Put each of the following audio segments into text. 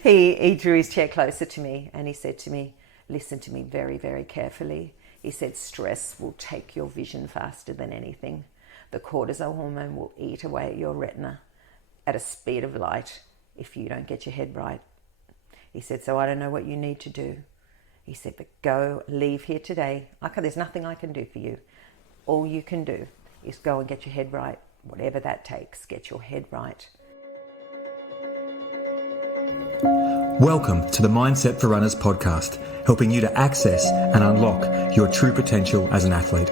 He drew his chair closer to me and he said to me, listen to me very, very carefully. He said, stress will take your vision faster than anything. The cortisol hormone will eat away at your retina at a speed of light if you don't get your head right. He said, so I don't know what you need to do. He said, but go, leave here today. There's nothing I can do for you. All you can do is go and get your head right. Whatever that takes, get your head right. Welcome to the Mindset for Runners podcast, helping you to access and unlock your true potential as an athlete.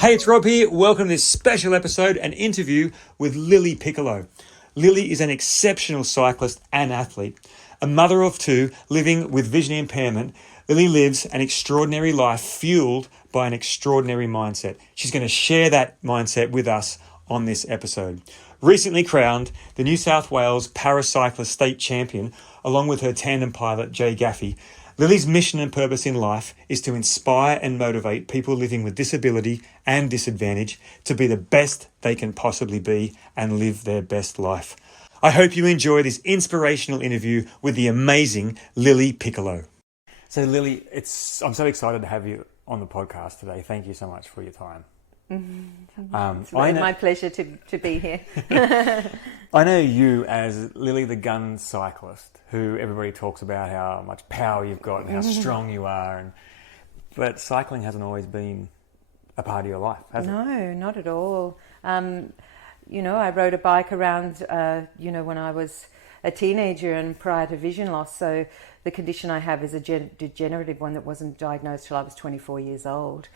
Hey, it's Rob here. Welcome to this special episode, an interview with Lily Piccolo. Lily is an exceptional cyclist and athlete. A mother of two living with vision impairment, Lily lives an extraordinary life fueled by an extraordinary mindset. She's going to share that mindset with us on this episode. Recently crowned the New South Wales Paracyclist State Champion, along with her tandem pilot Jay Gaffey, Lily's mission and purpose in life is to inspire and motivate people living with disability and disadvantage to be the best they can possibly be and live their best life. I hope you enjoy this inspirational interview with the amazing Lily Piccolo. So Lily, I'm so excited to have you on the podcast today. Thank you so much for your time. It's really my pleasure to be here. I know you as Lily the Gun cyclist, who everybody talks about how much power you've got and how strong you are, but cycling hasn't always been a part of your life, has it? No, not at all. I rode a bike around, when I was a teenager and prior to vision loss. So the condition I have is a degenerative one that wasn't diagnosed till I was 24 years old.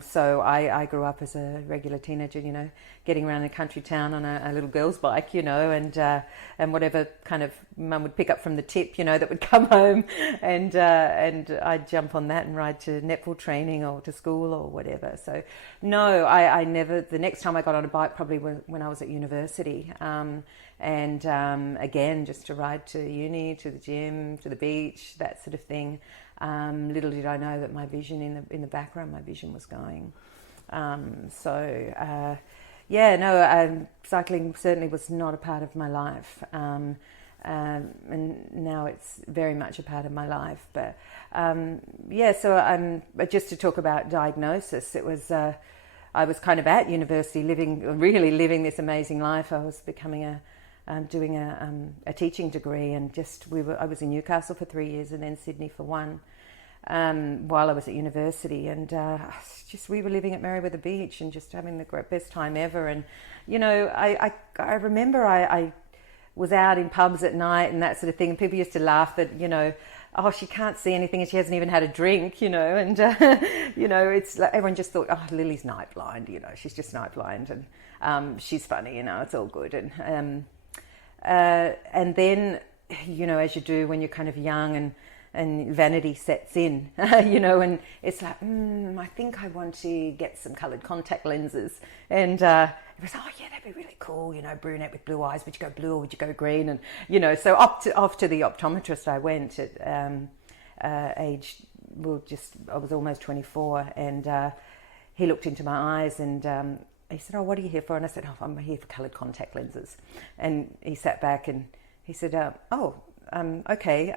So I grew up as a regular teenager, getting around a country town on a little girl's bike, and whatever kind of mum would pick up from the tip, that would come home, and I'd jump on that and ride to netball training or to school or whatever. So no, I never. The next time I got on a bike probably when I was at university. Again, just to ride to uni, to the gym, to the beach, that sort of thing. Little did I know that my vision in the background, my vision was going. Cycling certainly was not a part of my life. And now it's very much a part of my life. But just to talk about diagnosis, it was I was kind of at university really living this amazing life. I was becoming doing a teaching degree, and I was in Newcastle for 3 years and then Sydney for 1 while I was at university, and we were living at Merewether Beach and just having the best time ever. And I remember I was out in pubs at night and that sort of thing, and people used to laugh that oh, she can't see anything and she hasn't even had a drink, and it's like everyone just thought, oh, Lily's night blind, she's just night blind, and she's funny, it's all good. And then, as you do when you're kind of young and vanity sets in, and it's like, I think I want to get some coloured contact lenses. And it was, oh yeah, that'd be really cool, brunette with blue eyes. Would you go blue or would you go green? And, so off to the optometrist I went at I was almost 24, and he looked into my eyes and he said, oh, what are you here for? And I said, oh, I'm here for coloured contact lenses. And he sat back and he said, okay.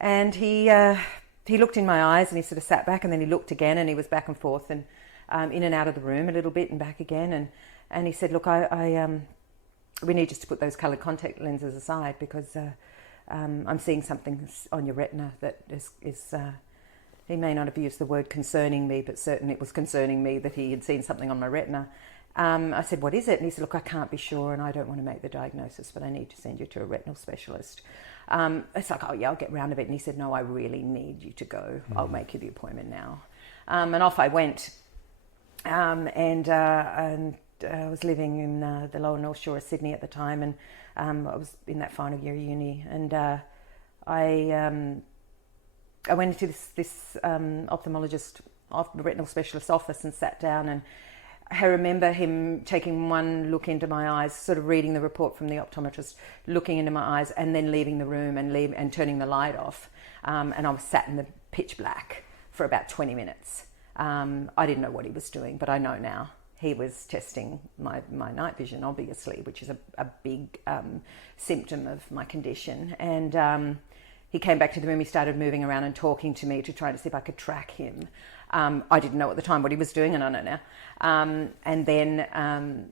And he looked in my eyes and he sort of sat back, and then he looked again, and he was back and forth and in and out of the room a little bit and back again. And he said, look, we need just to put those coloured contact lenses aside because I'm seeing something on your retina that is he may not have used the word concerning me, but certainly it was concerning me that he had seen something on my retina. I said, what is it? And he said, look, I can't be sure and I don't want to make the diagnosis, but I need to send you to a retinal specialist. It's like, oh yeah, I'll get round to it. And he said, no, I really need you to go. I'll make you the appointment now. And off I went. And I was living in the lower North Shore of Sydney at the time, and I was in that final year of uni. And I went into this ophthalmologist, retinal specialist office, and sat down, and I remember him taking one look into my eyes, sort of reading the report from the optometrist, looking into my eyes, and then leaving the room and turning the light off. And I was sat in the pitch black for about 20 minutes. I didn't know what he was doing, but I know now. he was testing my night vision, obviously, which is a big symptom of my condition. And he came back to the room, he started moving around and talking to me to try to see if I could track him. I didn't know at the time what he was doing, and I know now. And then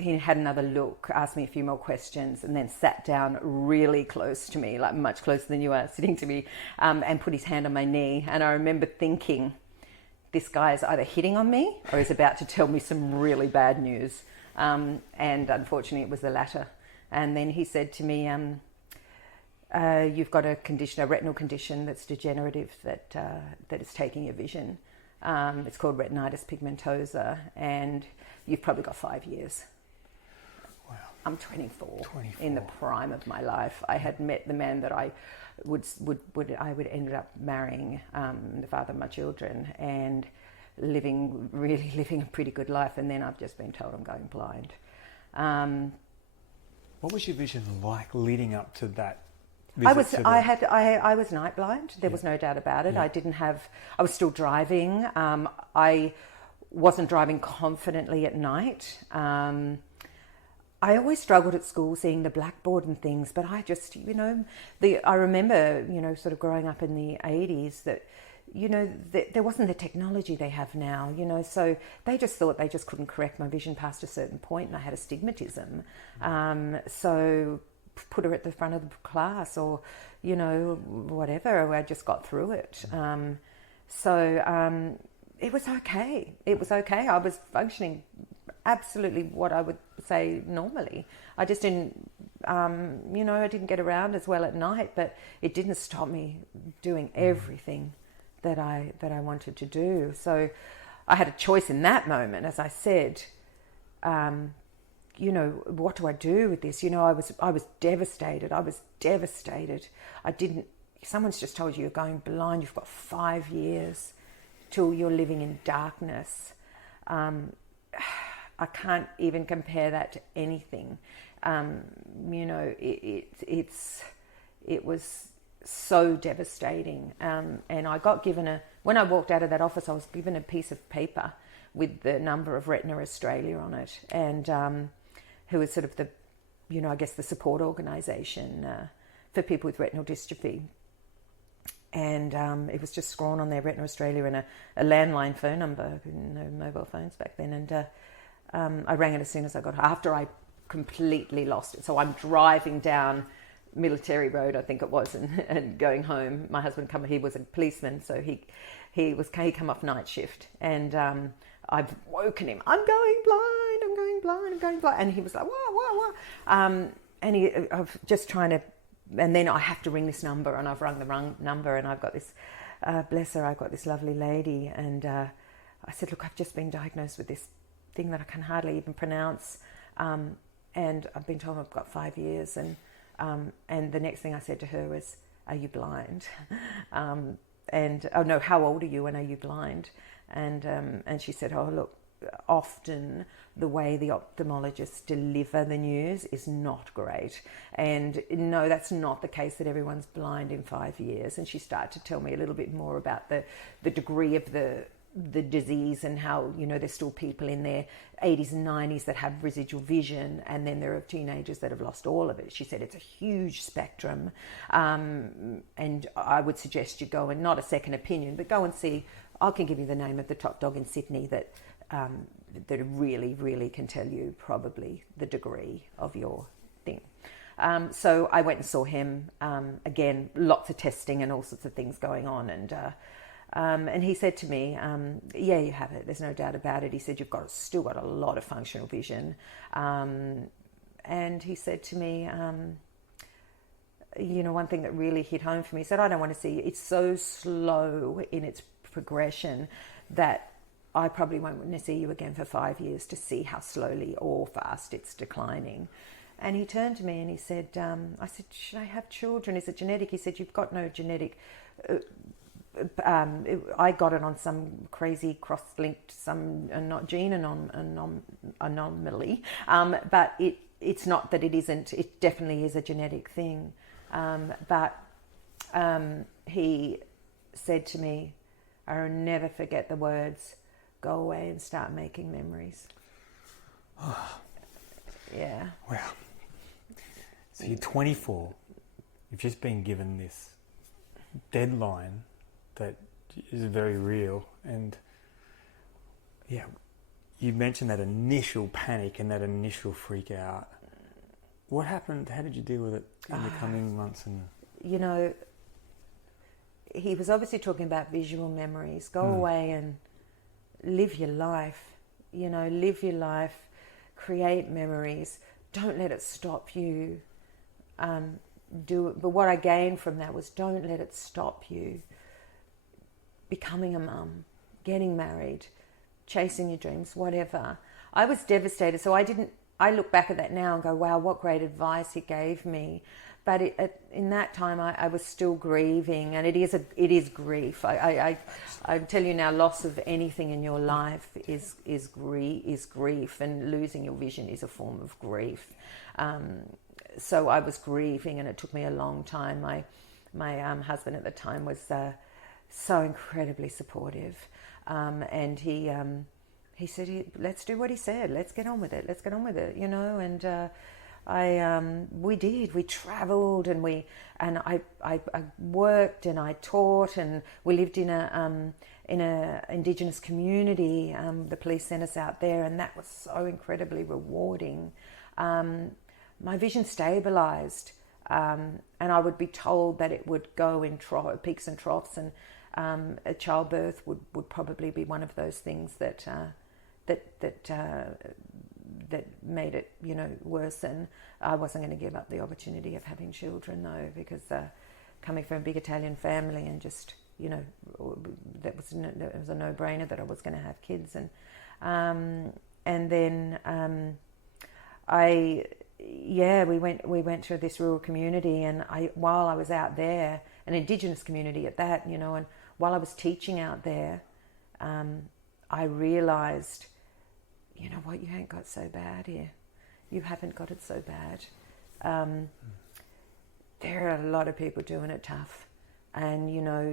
he had another look, asked me a few more questions, and then sat down really close to me, like much closer than you are sitting to me, and put his hand on my knee. And I remember thinking, this guy is either hitting on me or is about to tell me some really bad news. And unfortunately, it was the latter. And then he said to me, you've got a condition, a retinal condition that's degenerative, that is taking your vision. It's called retinitis pigmentosa, and you've probably got 5 years. Wow. I'm 24, in the prime of my life. I had met the man that I would ended up marrying, the father of my children, and living a pretty good life. And then I've just been told I'm going blind. What was your vision like leading up to that? I was night blind. There was no doubt about it. Yeah. I was still driving. I wasn't driving confidently at night. I always struggled at school seeing the blackboard and things, but I just, I remember, sort of growing up in the 80s that, there wasn't the technology they have now, so they just thought they just couldn't correct my vision past a certain point, and I had astigmatism. So put her at the front of the class, or, whatever, I just got through it. It was okay. It was okay. I was functioning absolutely what I would say normally. I just didn't, I didn't get around as well at night, but it didn't stop me doing everything that I wanted to do. So I had a choice in that moment, as I said. What do I do with this? I was devastated. Someone's just told you you're going blind. You've got 5 years till you're living in darkness. I can't even compare that to anything. It was so devastating. And I got given when I walked out of that office, I was given a piece of paper with the number of Retina Australia on it, and who was sort of the, I guess the support organisation for people with retinal dystrophy. And it was just scrawled on there, Retina Australia, and a landline phone number, no mobile phones back then. And I rang it as soon as I got after I completely lost it. So I'm driving down Military Road, I think it was, and going home. My husband he was a policeman, so he come off night shift, and I've woken him. I'm going blind. And he was like, wah. And I'm just trying to, and then I have to ring this number, and I've rung the wrong number, and I've got this, bless her, I've got this lovely lady, and I said, look, I've just been diagnosed with this thing that I can hardly even pronounce, and I've been told I've got 5 years, and the next thing I said to her was, are you blind? And oh no, how old are you, and are you blind? And she said, oh look, often the way the ophthalmologists deliver the news is not great, and no, that's not the case, that everyone's blind in 5 years. And she started to tell me a little bit more about the degree of the disease, and how, there's still people in their 80s and 90s that have residual vision, and then there are teenagers that have lost all of it. She said it's a huge spectrum, and I would suggest you go, and not a second opinion, but go and see. I can give you the name of the top dog in Sydney that really, really can tell you probably the degree of your thing. So I went and saw him. Again, lots of testing and all sorts of things going on, and he said to me, yeah, you have it. There's no doubt about it. He said, you've still got a lot of functional vision. And he said to me, one thing that really hit home for me, he said, I don't want to see you. It's so slow in its progression that I probably won't want to see you again for 5 years to see how slowly or fast it's declining. And he turned to me and he said, I said, should I have children? Is it genetic? He said, you've got no genetic... I got it on some crazy cross-linked, gene anomaly, but it's not that it isn't. It definitely is a genetic thing. But he said to me, I'll never forget the words, go away and start making memories. Yeah. Wow. So you're 24. You've just been given this deadline that is very real. And yeah, you mentioned that initial panic and that initial freak out. What happened? How did you deal with it in the coming months? And you know, he was obviously talking about visual memories. Go away and live your life. You know, live your life, create memories. Don't let it stop you. Do it. But what I gained from that was don't let it stop you becoming a mum, getting married, chasing your dreams, whatever. I was devastated, so I look back at that now and go, wow, what great advice he gave me. But in that time, I was still grieving, and it is grief. I tell you now, loss of anything in your life is grief, and losing your vision is a form of grief. So I was grieving, and it took me a long time. My husband at the time was so incredibly supportive, and he said, let's do what he said. Let's get on with it. You know, and we did. We travelled, and I worked, and I taught, and we lived in a Indigenous community. The police sent us out there, and that was so incredibly rewarding. My vision stabilised, and I would be told that it would go in peaks and troughs, and a childbirth would probably be one of those things that made it, you know, worse. And I wasn't going to give up the opportunity of having children, though, because coming from a big Italian family, and just, you know, it was a no-brainer that I was going to have kids. And then we went through this rural community, and while I was out there, an Indigenous community at that, you know, and while I was teaching out there, I realised, you know what, you ain't got so bad here. You haven't got it so bad. There are a lot of people doing it tough, and you know,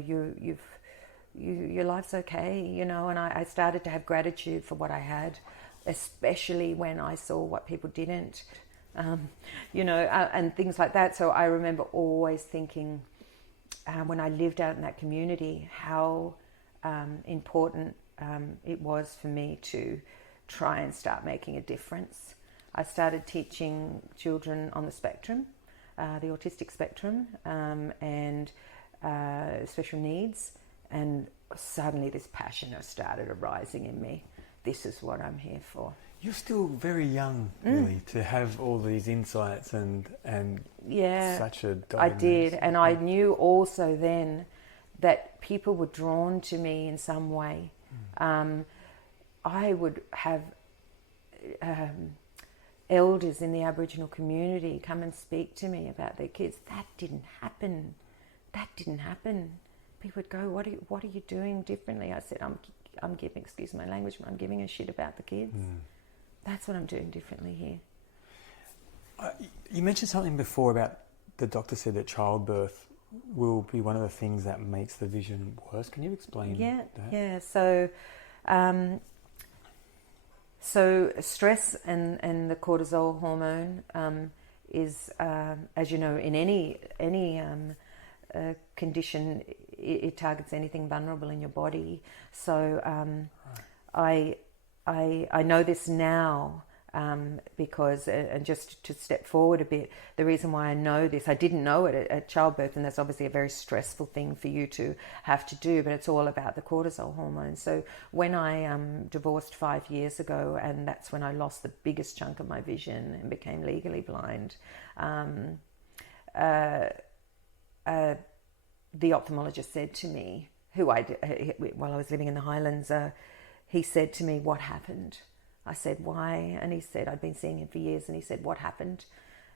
your life's okay, you know. And I started to have gratitude for what I had, especially when I saw what people didn't, you know, and things like that. So I remember always thinking, when I lived out in that community, how important it was for me to try and start making a difference. I started teaching children on the spectrum, the autistic spectrum, and special needs, and suddenly this passion started arising in me. This is what I'm here for. you're still very young, really, to have all these insights and such a diagnosis. I did, and I knew also then that people were drawn to me in some way. I would have elders in the Aboriginal community come and speak to me about their kids. That didn't happen. People would go, what are you doing differently? I said, I'm giving, excuse my language, but I'm giving a shit about the kids. That's what I'm doing differently here. You mentioned something before about the doctor said that childbirth will be one of the things that makes the vision worse. Can you explain that? Yeah. So stress and the cortisol hormone is, as you know, in any condition, it targets anything vulnerable in your body. So I know this now because, and just to step forward a bit, the reason why I know this, I didn't know it at childbirth, and that's obviously a very stressful thing for you to have to do, but it's all about the cortisol hormone. So when I divorced 5 years ago, and that's when I lost the biggest chunk of my vision and became legally blind, the ophthalmologist said to me, while I was living in the Highlands, he said to me, "What happened?" I said, "Why?" And he said, I'd been seeing him for years, and he said, "What happened?"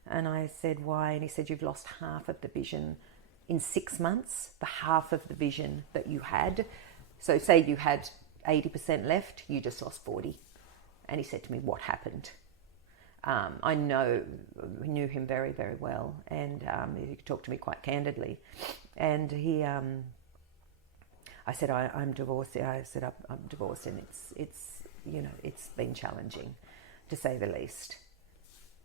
And I said, "Why?" And he said, "You've lost half of the vision in 6 months, the half of the vision that you had. So say you had 80% left, you just lost 40. And he said to me, "What happened?" I knew him very, very well, and he talked to me quite candidly. And I said, I'm divorced. I said, I'm divorced, and it's been challenging. to say the least.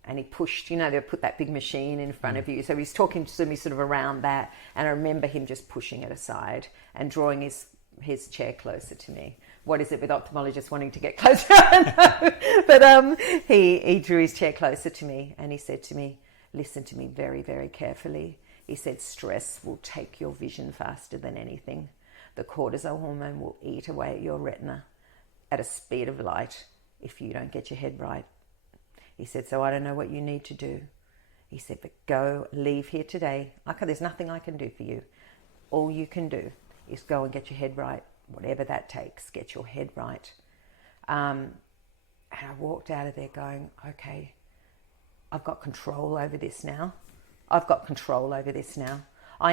And he pushed, they put that big machine in front of you. So he's talking to me sort of around that. And I remember him just pushing it aside and drawing his chair closer to me. What is it with ophthalmologists wanting to get closer? I know. But he drew his chair closer to me and he said to me, listen to me very, very carefully. He said, stress will take your vision faster than anything. The cortisol hormone will eat away at your retina at a speed of light if you don't get your head right. He said, so I don't know what you need to do. He said, but leave here today. There's nothing I can do for you. All you can do is go and get your head right. Whatever that takes, get your head right. And I walked out of there going, okay, I've got control over this now. I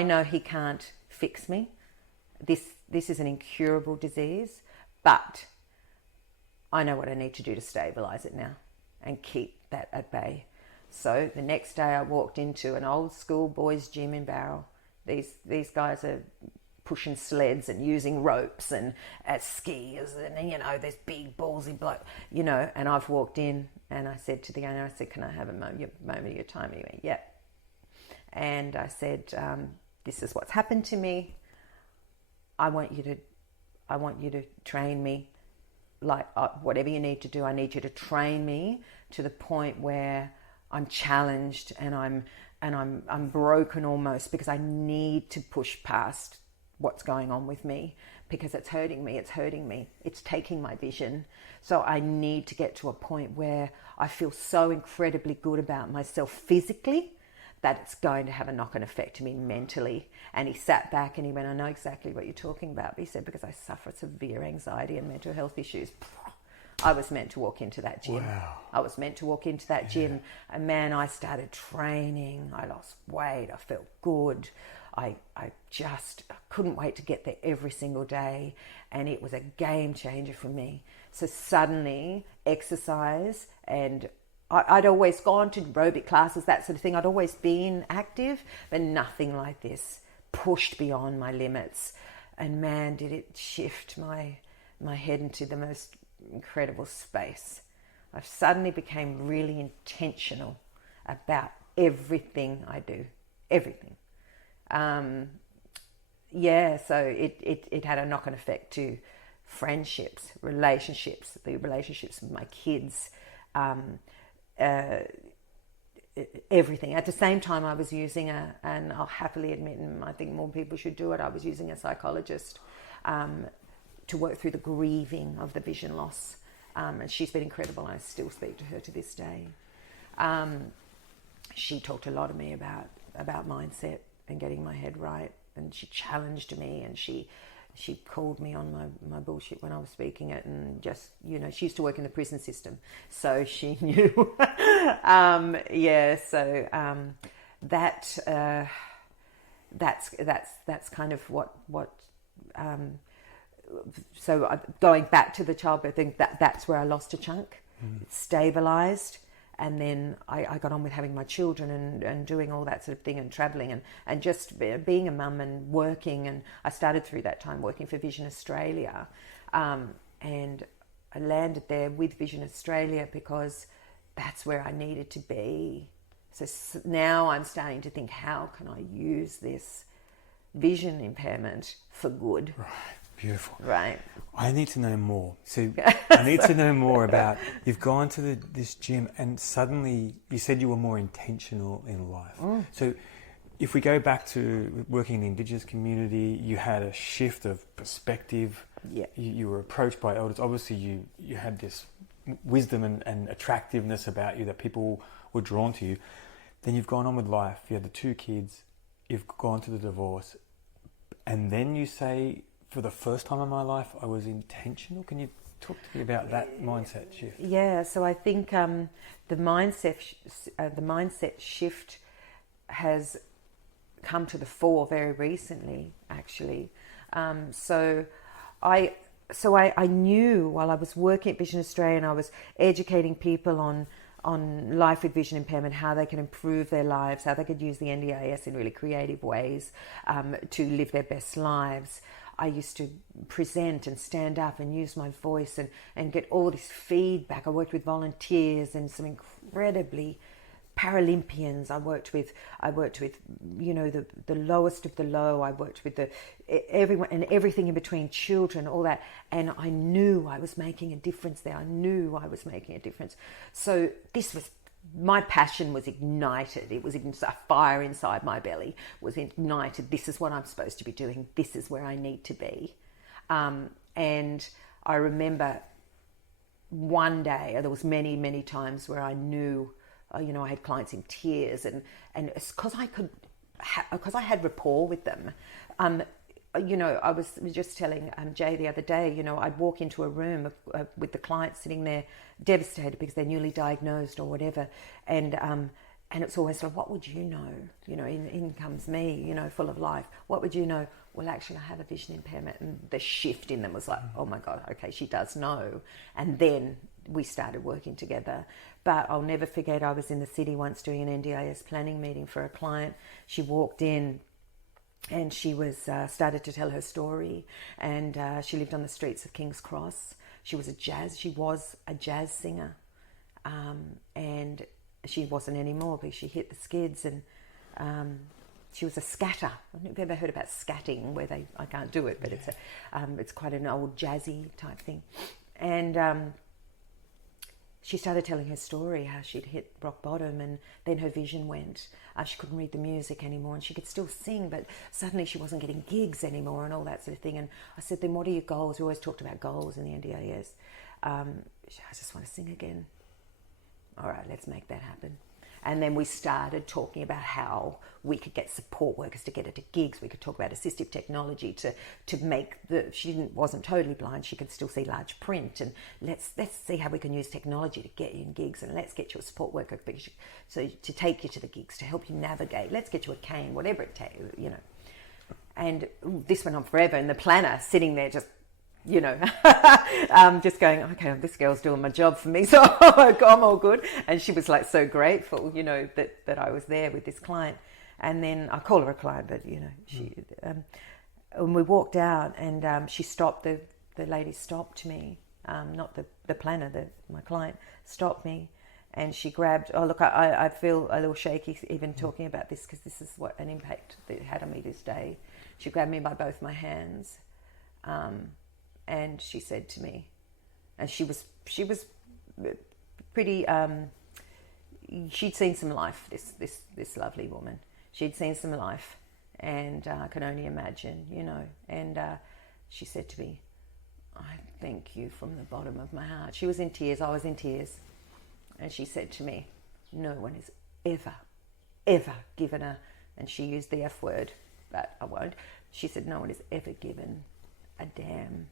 know he can't fix me. This is an incurable disease, but I know what I need to do to stabilize it now and keep that at bay. So the next day I walked into an old school boys gym in Barrel. These guys are pushing sleds and using ropes and as skiers, and there's big ballsy bloke, and I've walked in and I said to the owner, I said, can I have a moment of your time? He went, yep. And I said, this is what's happened to me. I want you to train me, like whatever you need to do. I need you to train me to the point where I'm challenged and I'm broken almost, because I need to push past what's going on with me, because it's hurting me. It's taking my vision. So I need to get to a point where I feel so incredibly good about myself physically that it's going to have a knock-on effect to me mentally. And he sat back and he went, I know exactly what you're talking about. But he said, because I suffer severe anxiety and mental health issues. I was meant to walk into that gym. Wow. Gym. And man, I started training. I lost weight. I felt good. I couldn't wait to get there every single day. And it was a game changer for me. So suddenly exercise, and I'd always gone to aerobic classes, that sort of thing. I'd always been active, but nothing like this. Pushed beyond my limits. And man, did it shift my head into the most incredible space. I suddenly became really intentional about everything I do. Everything. So it had a knock-on effect to friendships, relationships, the relationships with my kids, everything. At the same time, I was using and I'll happily admit, and I think more people should do it, I was using a psychologist to work through the grieving of the vision loss. And she's been incredible. I still speak to her to this day. She talked a lot to me about mindset and getting my head right. And she challenged me, and she called me on my bullshit when I was speaking it, and just, she used to work in the prison system, so she knew. That's kind of what so going back to the childbirth thing, that's where I lost a chunk. It stabilized, and then I got on with having my children and doing all that sort of thing, and traveling and just being a mum and working. And I started through that time working for Vision Australia, and I landed there with Vision Australia because that's where I needed to be. So now I'm starting to think, how can I use this vision impairment for good? Right. Beautiful. Right. I need to know more. So I need to know more about, you've gone to this gym and suddenly you said you were more intentional in life. So if we go back to working in the Indigenous community, you had a shift of perspective. Yeah. You were approached by elders. Obviously you had this wisdom and attractiveness about you that people were drawn to you. Then you've gone on with life. You had the 2 kids. You've gone to the divorce. And then you say, for the first time in my life, I was intentional. Can you talk to me about that mindset shift? Yeah, so I think the mindset shift has come to the fore very recently, actually. So I knew while I was working at Vision Australia and I was educating people on life with vision impairment, how they can improve their lives, how they could use the NDIS in really creative ways to live their best lives. I used to present and stand up and use my voice and get all this feedback. I worked with volunteers and some incredibly Paralympians. I worked with the lowest of the low. I worked with everyone and everything in between, children, all that. And I knew I was making a difference there. I knew I was making a difference. So my passion was ignited. It was a fire inside my belly was ignited. This is what I'm supposed to be doing. This is where I need to be. And I remember one day, there was many, many times where I knew, I had clients in tears, and it's because I had rapport with them. I was just telling Jay the other day, I'd walk into a room with the client sitting there devastated because they're newly diagnosed or whatever, and it's always like, what would you know? In comes me, full of life. What would you know? Well, actually, I have a vision impairment, and the shift in them was like, oh my God, okay, she does know. And then we started working together. But I'll never forget, I was in the city once doing an NDIS planning meeting for a client. She walked in and she was started to tell her story, and she lived on the streets of King's Cross. She was a jazz singer, and she wasn't anymore because she hit the skids, and she was a scatter. I don't know if you've ever heard about scatting, where I can't do it, but it's quite an old jazzy type thing. And she started telling her story, how she'd hit rock bottom, and then her vision went. She couldn't read the music anymore, and she could still sing, but suddenly she wasn't getting gigs anymore and all that sort of thing. And I said, then what are your goals? We always talked about goals in the NDIS. I just want to sing again. All right, let's make that happen. And then we started talking about how we could get support workers to get her to gigs. We could talk about assistive technology to make she wasn't totally blind. She could still see large print. And let's see how we can use technology to get you in gigs. And let's get you a support worker so to take you to the gigs, to help you navigate. Let's get you a cane, whatever it takes, And this went on forever. And the planner sitting there just, just going, okay, this girl's doing my job for me, so I'm all good. And she was like so grateful, that I was there with this client. And then I call her a client, but she. And we walked out, and she stopped. The lady stopped me, not the planner, my client stopped me, and she grabbed. Oh look, I feel a little shaky even talking about this, because this is what an impact that it had on me this day. She grabbed me by both my hands. And she said to me, and she was pretty. She'd seen some life. This lovely woman. She'd seen some life, and I can only imagine, And she said to me, "I thank you from the bottom of my heart." She was in tears. I was in tears, and she said to me, "No one has ever given her," and she used the F word, but I won't. She said, "No one has ever given a damn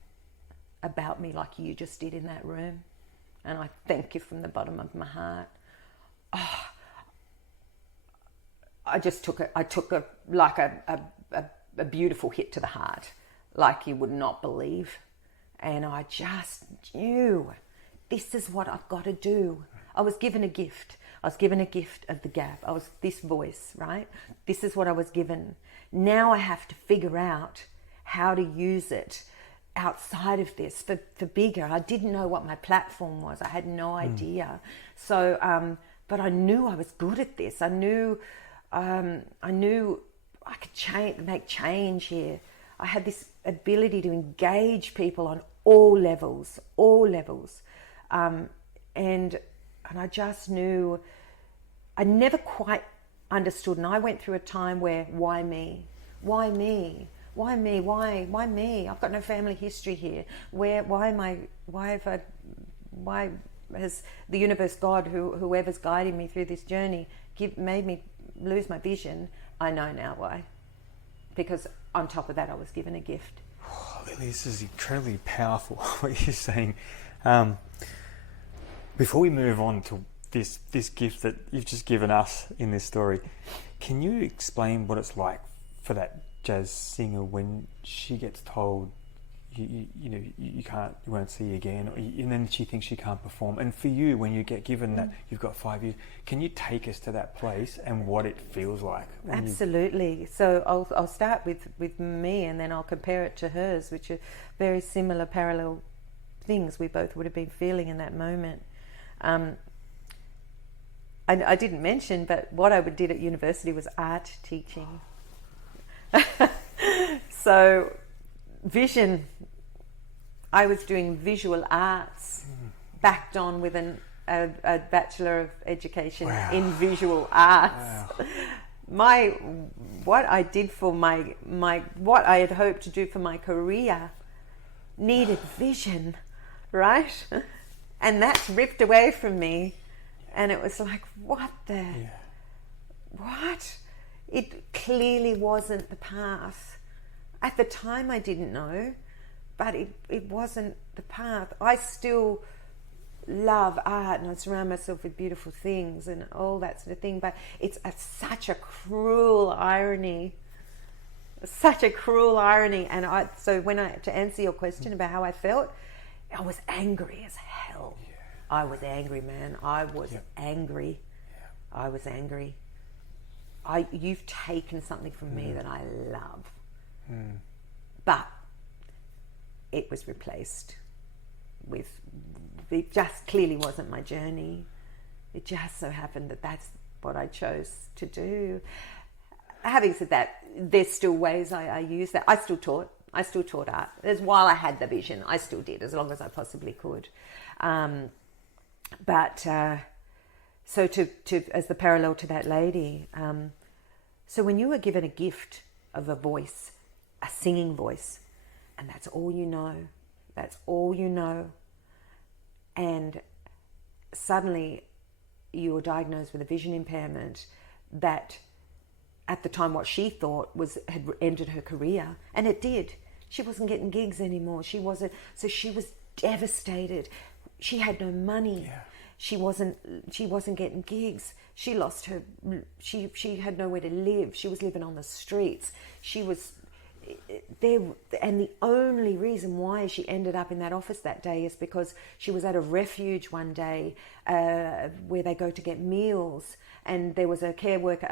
about me like you just did in that room, and I thank you from the bottom of my heart." Oh, I took a beautiful hit to the heart, like you would not believe. And I just knew, this is what I've got to do. I was given a gift. I was given a gift of the gap. I was this voice, right? This is what I was given. Now I have to figure out how to use it outside of this for bigger. I didn't know what my platform was. I had no idea. So, but I knew I was good at this. I knew I could make change here. I had this ability to engage people on all levels. And I just knew, I never quite understood. And I went through a time where, why me? Why me? Why me? Why me? I've got no family history here. Why has the universe, God, whoever's guiding me through this journey, made me lose my vision? I know now why. Because on top of that, I was given a gift. Oh, Lily, this is incredibly powerful, what you're saying. Before we move on to this gift that you've just given us in this story, can you explain what it's like for that jazz singer when she gets told you won't see again, and then she thinks she can't perform. And for you, when you get given that you've got 5 years, can you take us to that place and what it feels like? Absolutely. So I'll start with me, and then I'll compare it to hers, which are very similar, parallel things we both would have been feeling in that moment. I didn't mention, but what I did at university was art teaching. So vision, I was doing visual arts, backed on with a Bachelor of Education in Visual Arts. What I did for what I had hoped to do for my career needed vision, right? And that's ripped away from me. And it was like, what? It clearly wasn't the path. At the time I didn't know, but it wasn't the path. I still love art and I surround myself with beautiful things and all that sort of thing, but it's such a cruel irony. Such a cruel irony. And to answer your question about how I felt, I was angry as hell. Yeah. I was angry, man. I was angry. Yeah. I was angry. You've taken something from me that I love. But it was replaced with, it just clearly wasn't my journey. It just so happened that that's what I chose to do. Having said that, there's still ways I use that. I still taught art. While I had the vision, I still did, as long as I possibly could. So as the parallel to that lady, so when you were given a gift of a voice, a singing voice, and that's all you know, and suddenly you were diagnosed with a vision impairment that at the time what she thought had ended her career, and it did. She wasn't getting gigs anymore. She was devastated. She had no money. Yeah. She wasn't getting gigs. She lost her. She had nowhere to live. She was living on the streets. She was there, and the only reason why she ended up in that office that day is because she was at a refuge one day where they go to get meals, and there was a care worker,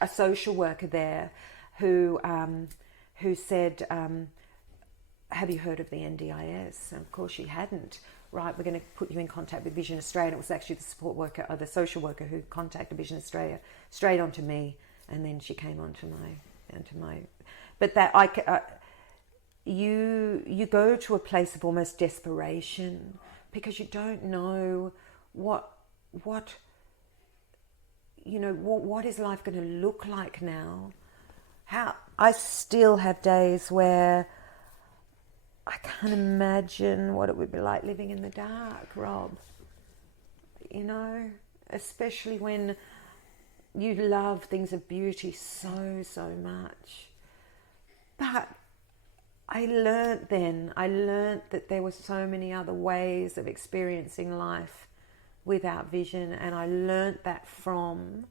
a social worker there, who said, "Have you heard of the NDIS?" And of course she hadn't. Right, we're going to put you in contact with Vision Australia. And it was actually the support worker, or the social worker, who contacted Vision Australia straight onto me, and then she came onto my. But that you go to a place of almost desperation because you don't know what is life going to look like now. How I still have days where I can't imagine what it would be like living in the dark, Rob. Especially when you love things of beauty so much. But I learnt that there were so many other ways of experiencing life without vision, and I learnt that from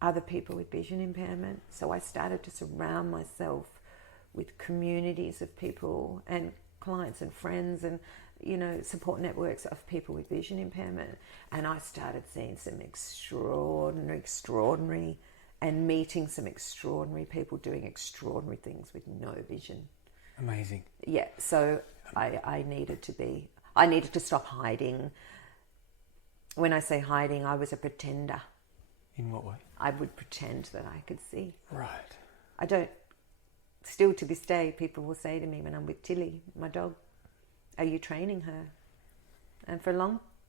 other people with vision impairment. So I started to surround myself with communities of people and clients and friends and support networks of people with vision impairment, and I started seeing some extraordinary and meeting some extraordinary people doing extraordinary things with no vision. Amazing. Yeah, so I needed to stop hiding. When I say hiding, I was a pretender. In what way? I would pretend that I could see. Right. I don't. Still to this day, people will say to me when I'm with Tilly, my dog, "Are you training her?" And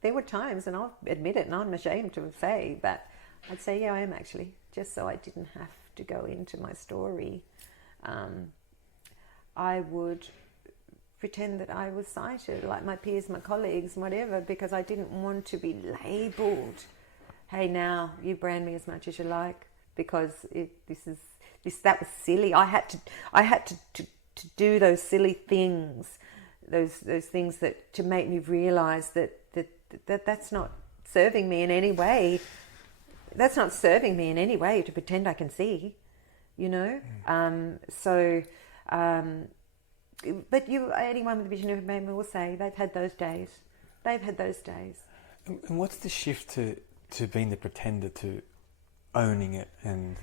there were times, and I'll admit it, and I'm ashamed to say, but I'd say, "Yeah, I am actually," just so I didn't have to go into my story. I would pretend that I was sighted, like my peers, my colleagues, whatever, because I didn't want to be labelled. Hey, now you brand me as much as you like, because that was silly. I had to do those silly things, those things that to make me realise that's not serving me in any way. That's not serving me in any way to pretend I can see, But anyone with vision impairment will say they've had those days. They've had those days. And what's the shift to being the pretender, to owning it? And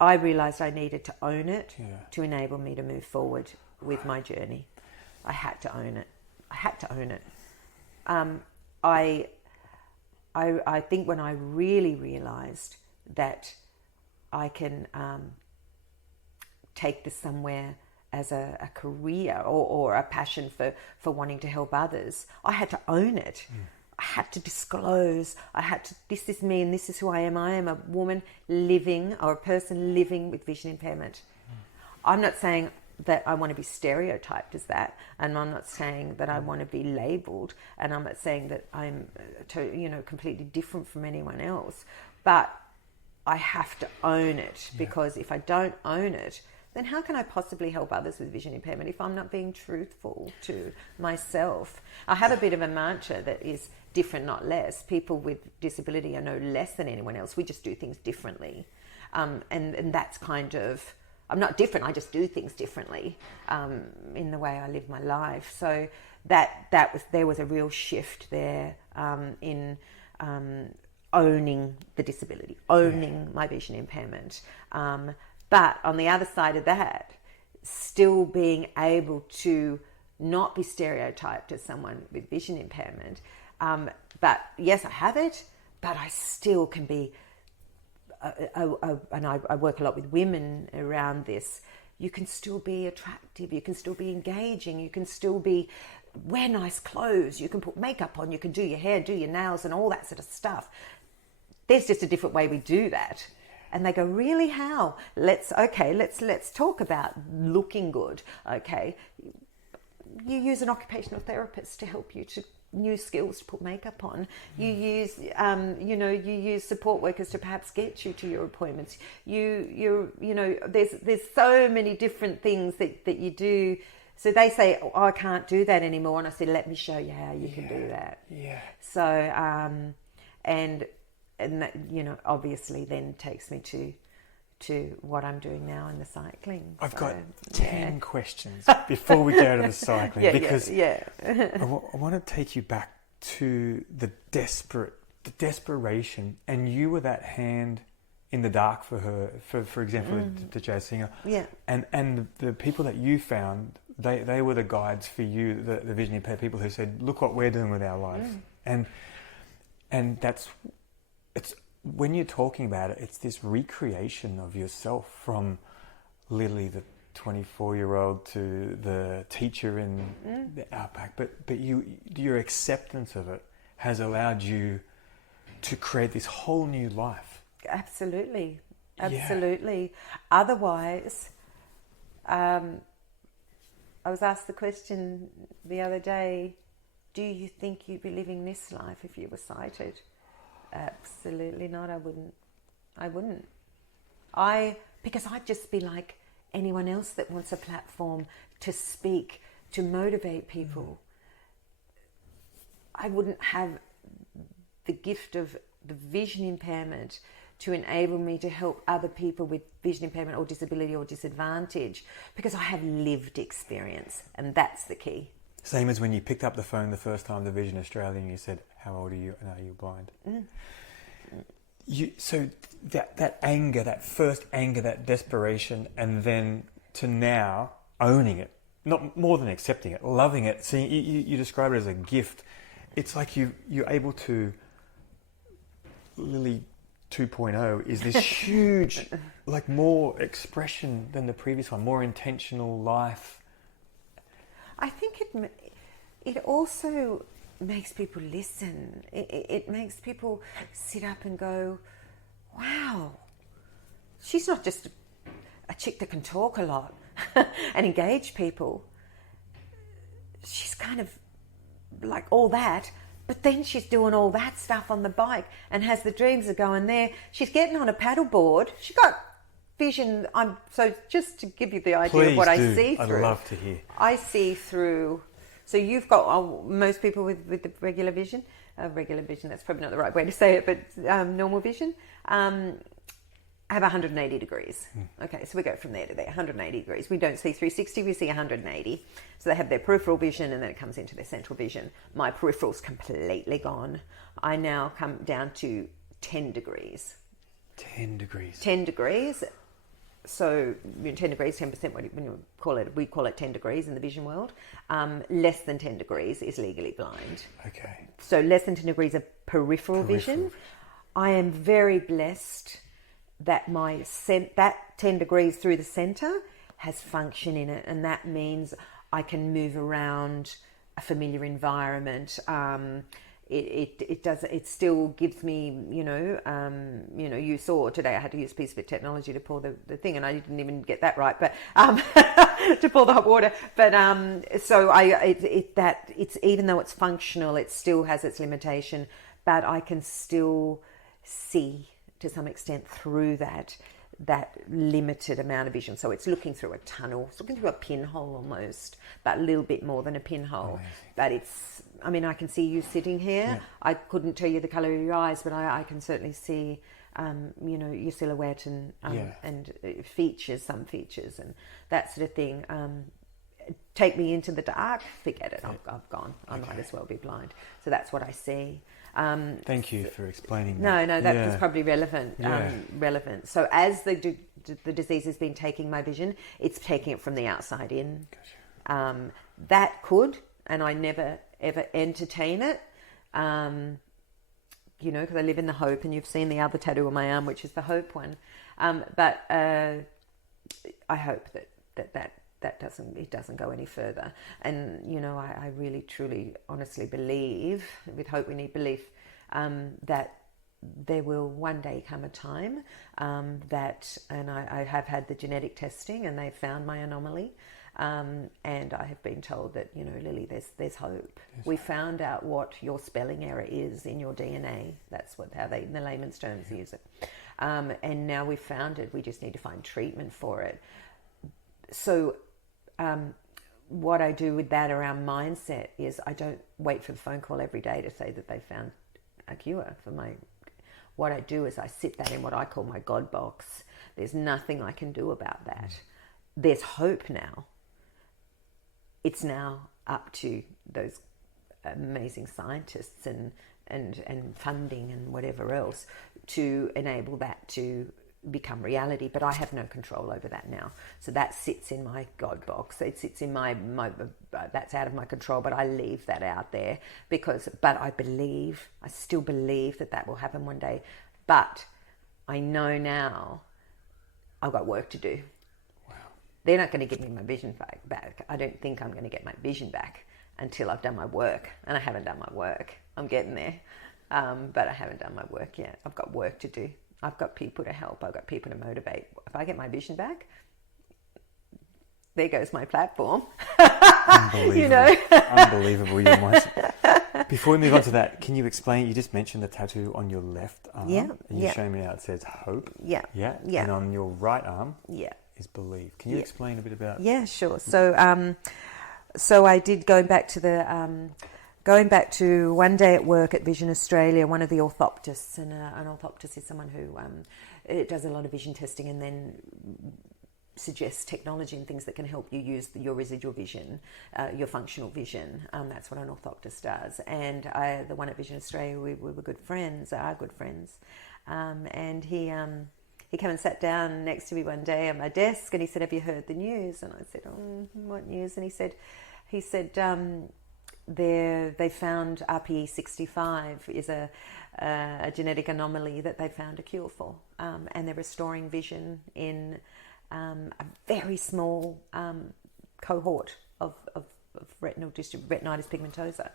I realised I needed to own it Yeah. to enable me to move forward with my journey. I had to own it. I had to own it. I think when I really realised that I can take this somewhere as a career or a passion for wanting to help others, I had to own it. I had to disclose. This is me and this is who I am. I am a woman living, or a person living with vision impairment. I'm not saying that I want to be stereotyped as that, and I'm not saying that I want to be labelled, and I'm not saying that I'm completely different from anyone else, but I have to own it, because if I don't own it, then how can I possibly help others with vision impairment if I'm not being truthful to myself? I have a bit of a mantra that is different, not less. People with disability are no less than anyone else. We just do things differently. And that's kind of, I'm not different, I just do things differently in the way I live my life. So there was a real shift there in owning the disability, owning my vision impairment. But on the other side of that, still being able to not be stereotyped as someone with vision impairment. But yes, I have it, but I still can be, and I work a lot with women around this, you can still be attractive, you can still be engaging, you can still wear nice clothes, you can put makeup on, you can do your hair, do your nails and all that sort of stuff. There's just a different way we do that. And they go, really, how? Let's talk about looking good. Okay, you use an occupational therapist to help you to new skills to put makeup on. You use you use support workers to perhaps get you to your appointments. There's so many different things that you do. So they say, oh, I can't do that anymore, and I said, let me show you how you can do that. Yeah. So and that, obviously then takes me to what I'm doing now in the cycling. I've got 10 questions before we go to the cycling, because I want to take you back to the desperation, and you were that hand in the dark for her, for example, the jazz singer. Yeah. And the people that you found, they were the guides for you, the vision impaired people who said, look what we're doing with our life. And it's when you're talking about it, it's this recreation of yourself, from Lily, the 24-year-old, to the teacher in the outback. But your acceptance of it has allowed you to create this whole new life. Absolutely. Otherwise, I was asked the question the other day, do you think you'd be living this life if you were sighted? Absolutely not. I wouldn't. Because I'd just be like anyone else that wants a platform to speak, to motivate people. I wouldn't have the gift of the vision impairment to enable me to help other people with vision impairment or disability or disadvantage, because I have lived experience, and that's the key. Same as when you picked up the phone the first time to Vision Australia and you said, how old are you and are you blind? So that anger, that first anger, that desperation, and then to now owning it, not more than accepting it, loving it. See, you describe it as a gift. It's like you're able to, Lily 2.0 is this huge, like more expression than the previous one, more intentional life. I think it also makes people listen. It makes people sit up and go, wow, she's not just a chick that can talk a lot and engage people. She's kind of like all that, but then she's doing all that stuff on the bike and has the dreams of going there. She's getting on a paddleboard. She got vision. So just to give you the idea of what I see through. I'd love to hear. I see through. So you've got most people with the regular vision. Regular vision, that's probably not the right way to say it, but normal vision. have 180 degrees. Okay, so we go from there to there, 180 degrees. We don't see 360, we see 180. So they have their peripheral vision and then it comes into their central vision. My peripheral's completely gone. I now come down to 10 degrees. 10 degrees. 10 degrees. So 10 degrees, 10%, when you call it, we call it 10 degrees in the vision world. Less than 10 degrees is legally blind. Okay. So less than 10 degrees of peripheral vision. I am very blessed that that 10 degrees through the center has function in it, and that means I can move around a familiar environment. It still gives me, you saw today I had to use a piece of it technology to pour the thing, and I didn't even get that right, but to pour the hot water. But so it's even though it's functional, it still has its limitation, but I can still see to some extent through that limited amount of vision. So it's looking through a tunnel, it's looking through a pinhole almost, but a little bit more than a pinhole. Amazing. But I can see you sitting here. Yeah. I couldn't tell you the colour of your eyes, but I can certainly see, your silhouette and features, some features and that sort of thing. Take me into the dark, forget it, I've gone. I might as well be blind. So that's what I see. Thank you for explaining that. No, that was probably relevant. Relevant. So as the disease has been taking my vision, it's taking it from the outside in. Gotcha. That could, and I never ever entertain it, because I live in the hope, and you've seen the other tattoo on my arm, which is the hope one. But I hope that doesn't go any further. And I really truly honestly believe, with hope we need belief, that there will one day come a time that, and I have had the genetic testing and they've found my anomaly, and I have been told that, Lily, there's hope. We found out what your spelling error is in your DNA. That's how they, in the layman's terms, use it. And now we've found it. We just need to find treatment for it. So what I do with that around mindset is I don't wait for the phone call every day to say that they found a cure for what I do is I sit that in what I call my God box. There's nothing I can do about that. There's hope now. It's now up to those amazing scientists and funding and whatever else to enable that to become reality, but I have no control over that now. So that sits in my God box. It sits in my that's out of my control, but I leave that out there but I still believe that will happen one day. But I know now I've got work to do. Wow. They're not going to give me my vision back. I don't think I'm going to get my vision back until I've done my work, and I haven't done my work. I'm getting there, but I haven't done my work yet. I've got work to do. I've got people to help. I've got people to motivate. If I get my vision back, there goes my platform. Unbelievable. Unbelievable. Before we move on to that, can you explain, you just mentioned the tattoo on your left arm. Yeah. And you're showing me now it says hope. Yeah. Yeah. Yeah. And on your right arm is believe. Can you explain a bit about? Yeah, sure. So I did going back to one day at work at Vision Australia, one of the orthoptists, and an orthoptist is someone who does a lot of vision testing and then suggests technology and things that can help you use your residual vision, your functional vision. That's what an orthoptist does. And the one at Vision Australia, we were good friends, are good friends. And he came and sat down next to me one day at my desk, and he said, "Have you heard the news?" And I said, "What news?" And he said, they found RPE65 is a genetic anomaly that they found a cure for, and they're restoring vision in a very small cohort of retinitis pigmentosa.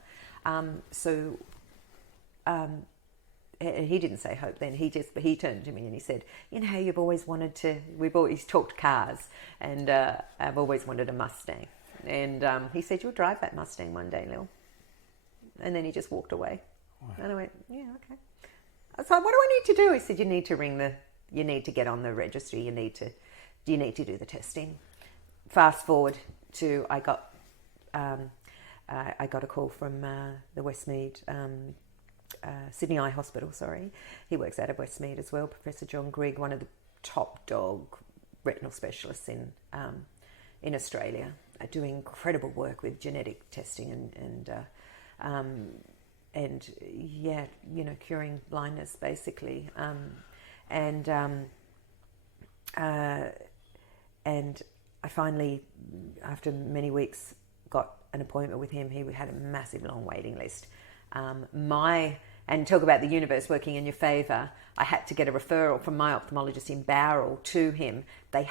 He didn't say hope then. He turned to me and he said, how you've always wanted to. We've always talked cars, and I've always wanted a Mustang. And he said, "You'll drive that Mustang one day, Lil." And then he just walked away. Wow. And I went, "Yeah, okay." I was like, "What do I need to do?" He said, "You need to you need to get on the registry. You need to do the testing." Fast forward to I got a call from the Westmead Sydney Eye Hospital. Sorry, he works out of Westmead as well. Professor John Grigg, one of the top dog retinal specialists in Australia, doing incredible work with genetic testing and curing blindness basically. And I finally, after many weeks, got an appointment with him. He had a massive long waiting list. And talk about the universe working in your favour. I had to get a referral from my ophthalmologist in Bowral to him. They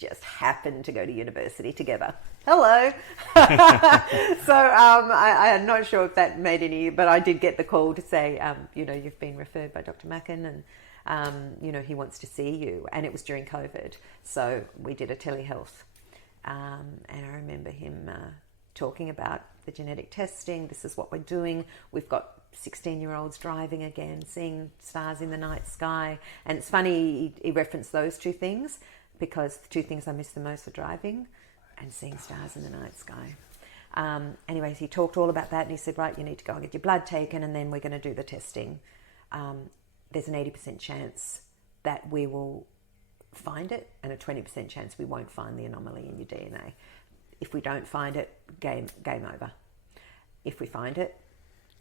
just happened to go to university together. Hello. So I'm not sure if that made any, but I did get the call to say, you've been referred by Dr. Mackin and, he wants to see you. And it was during COVID. So we did a telehealth. And I remember him talking about the genetic testing. This is what we're doing. We've got 16-year-olds driving again, seeing stars in the night sky. And it's funny he referenced those two things, because the two things I miss the most are driving and seeing stars in the night sky. Anyways, he talked all about that, and he said, right, you need to go and get your blood taken, and then we're going to do the testing. There's an 80% chance that we will find it, and a 20% chance we won't find the anomaly in your DNA. If we don't find it, game over. If we find it,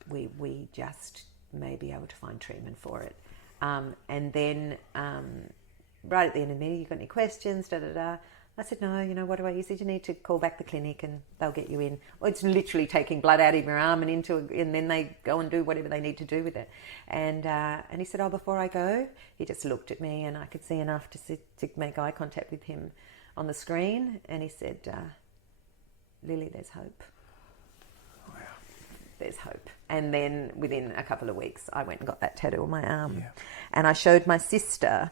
we just may be able to find treatment for it. And then right at the end of the meeting, you got any questions, I said, no, what do I? He said, you need to call back the clinic and they'll get you in. Well, it's literally taking blood out of your arm and then they go and do whatever they need to do with it. And he said, before I go, he just looked at me and I could see enough to make eye contact with him on the screen. And he said, Lily, there's hope. Wow. There's hope. And then within a couple of weeks, I went and got that tattoo on my arm. Yeah. And I showed my sister.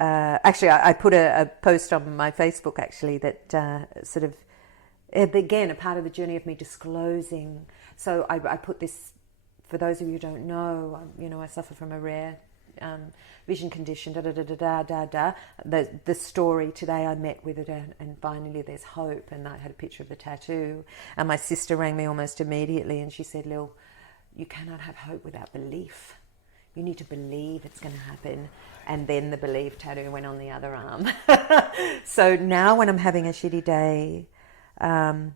Actually, I put a post on my Facebook, actually, that sort of, again, a part of the journey of me disclosing. So I put this, for those of you who don't know, I suffer from a rare vision condition, The story today, I met with it, and finally there's hope, and I had a picture of the tattoo. And my sister rang me almost immediately, and she said, Lil, you cannot have hope without belief. You need to believe it's going to happen. And then the belief tattoo went on the other arm. So now when I'm having a shitty day, and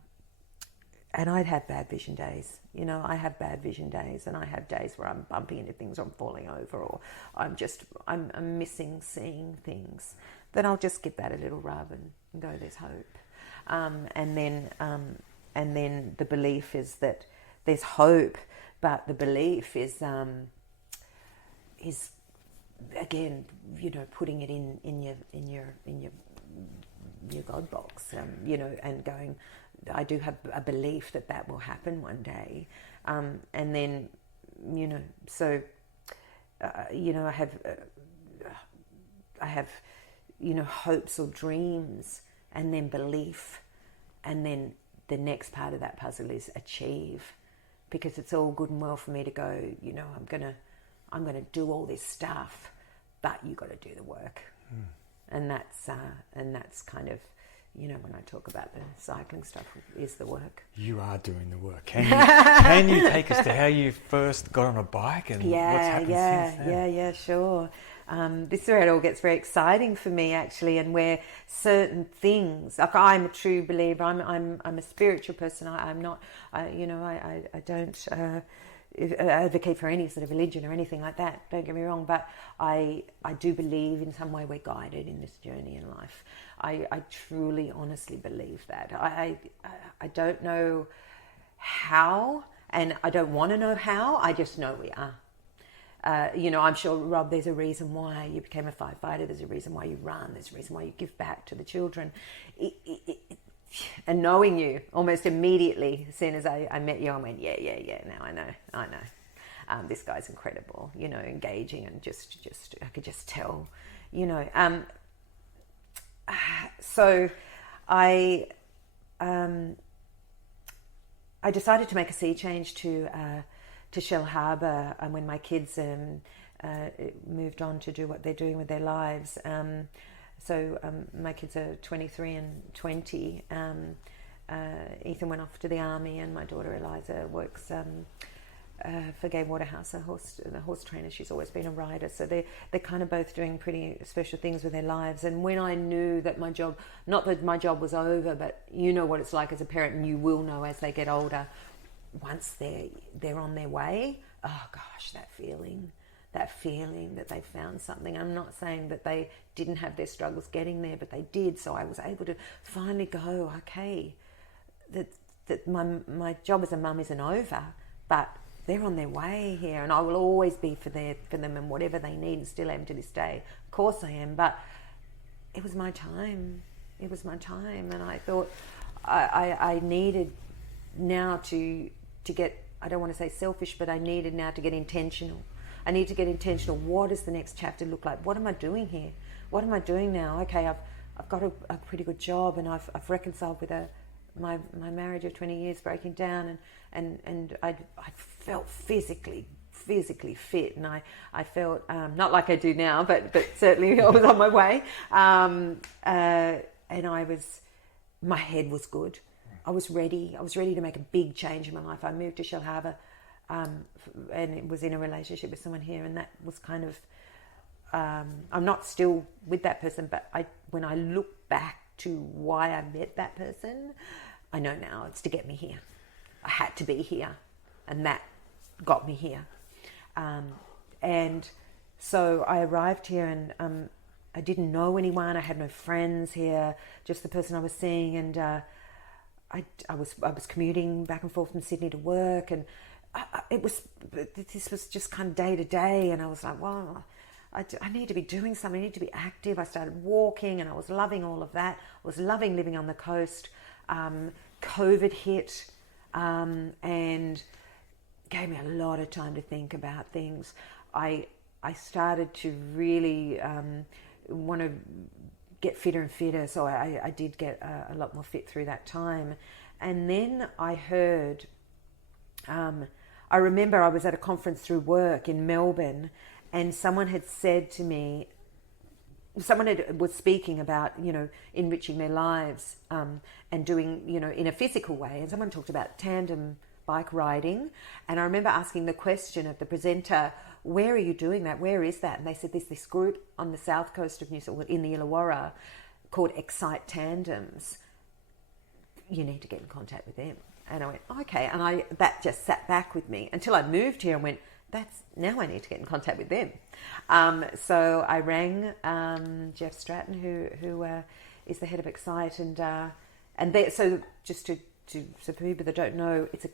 I'd have bad vision days. I have bad vision days, and I have days where I'm bumping into things, or I'm falling over, or I'm missing seeing things. Then I'll just give that a little rub and go, there's hope. And then the belief is that there's hope, but the belief is again, putting it in your God box, and going, I do have a belief that will happen one day, and then, I have hopes or dreams, and then belief, and then the next part of that puzzle is achieve, because it's all good and well for me to go, I'm gonna do all this stuff, but you got to do the work, and that's kind of, when I talk about the cycling stuff, is the work. You are doing the work. Can you take us to how you first got on a bike and what's happened since then? Yeah, sure. This is where it all gets very exciting for me, actually, and where certain things, like, I'm a true believer. I'm a spiritual person. I'm not. I don't advocate for any sort of religion or anything like that. Don't get me wrong, but I do believe in some way we're guided in this journey in life. I truly, honestly believe that. I don't know how, and I don't want to know how. I just know we are. I'm sure, Rob, there's a reason why you became a firefighter. There's a reason why you run. There's a reason why you give back to the children. And knowing you almost immediately, as soon as I met you, I went, yeah, now I know. This guy's incredible, engaging, and just I could just tell, So I decided to make a sea change to Shell Harbour when my kids moved on to do what they're doing with their lives. So my kids are 23 and 20. Ethan went off to the army, and my daughter Eliza works for Gay Waterhouse, the horse trainer. She's always been a rider, so they're kind of both doing pretty special things with their lives. And when I knew that my job, not that my job was over, but you know what it's like as a parent, and you will know as they get older, once they're on their way, oh gosh, that feeling that they found something. I'm not saying that they didn't have their struggles getting there, but they did. So I was able to finally go, okay, that my job as a mum isn't over, but they're on their way here, and I will always be for them and whatever they need, and still am to this day. Of course I am, but it was my time. It was my time, and I thought I needed now to get, I don't want to say selfish, but I needed now to get intentional. I need to get intentional. What does the next chapter look like? What am I doing here? What am I doing now? Okay, I've got a pretty good job, and I've reconciled with my marriage of 20 years breaking down, and I felt physically fit, and I felt not like I do now, but certainly I was on my way, and my head was good. I was ready to make a big change in my life. I moved to Shellharbour, and it was in a relationship with someone here, and that was kind of I'm not still with that person, but when I look back to why I met that person, I know now it's to get me here. I had to be here, and that got me here. And so I arrived here, and I didn't know anyone. I had no friends here, just the person I was seeing, and I was commuting back and forth from Sydney to work, and this was just kind of day to day, and I was like, well, I need to be doing something. I need to be active. I started walking, and I was loving all of that. I was loving living on the coast. COVID hit, and gave me a lot of time to think about things. I started to really want to get fitter and fitter, so I did get a lot more fit through that time. And then I heard, I remember I was at a conference through work in Melbourne, and someone had said to me, was speaking about, enriching their lives and doing, in a physical way. And someone talked about tandem bike riding. And I remember asking the question of the presenter, where are you doing that? Where is that? And they said, there's this group on the south coast of New South Wales, in the Illawarra, called Excite Tandems. You need to get in contact with them. And I went, okay. And that just sat back with me until I moved here and went, now I need to get in contact with them. So I rang Jeff Stratton, who is the head of Excite, and so just so for people that don't know, it's a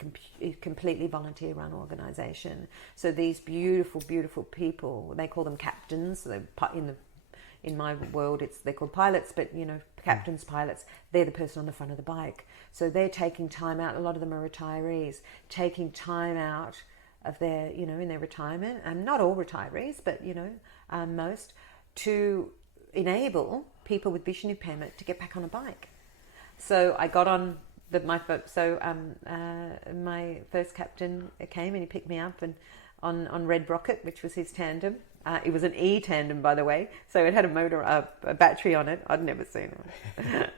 completely volunteer-run organisation. So these beautiful, beautiful people, they call them captains. So in my world, they're called pilots, but captains, pilots, they're the person on the front of the bike. So they're taking time out. A lot of them are retirees, taking time out of their, in their retirement, and not all retirees, but most, to enable people with vision impairment to get back on a bike. So I got on my first captain came, and he picked me up and on Red Rocket, which was his tandem. It was an e-tandem, by the way, so it had a battery on it. I'd never seen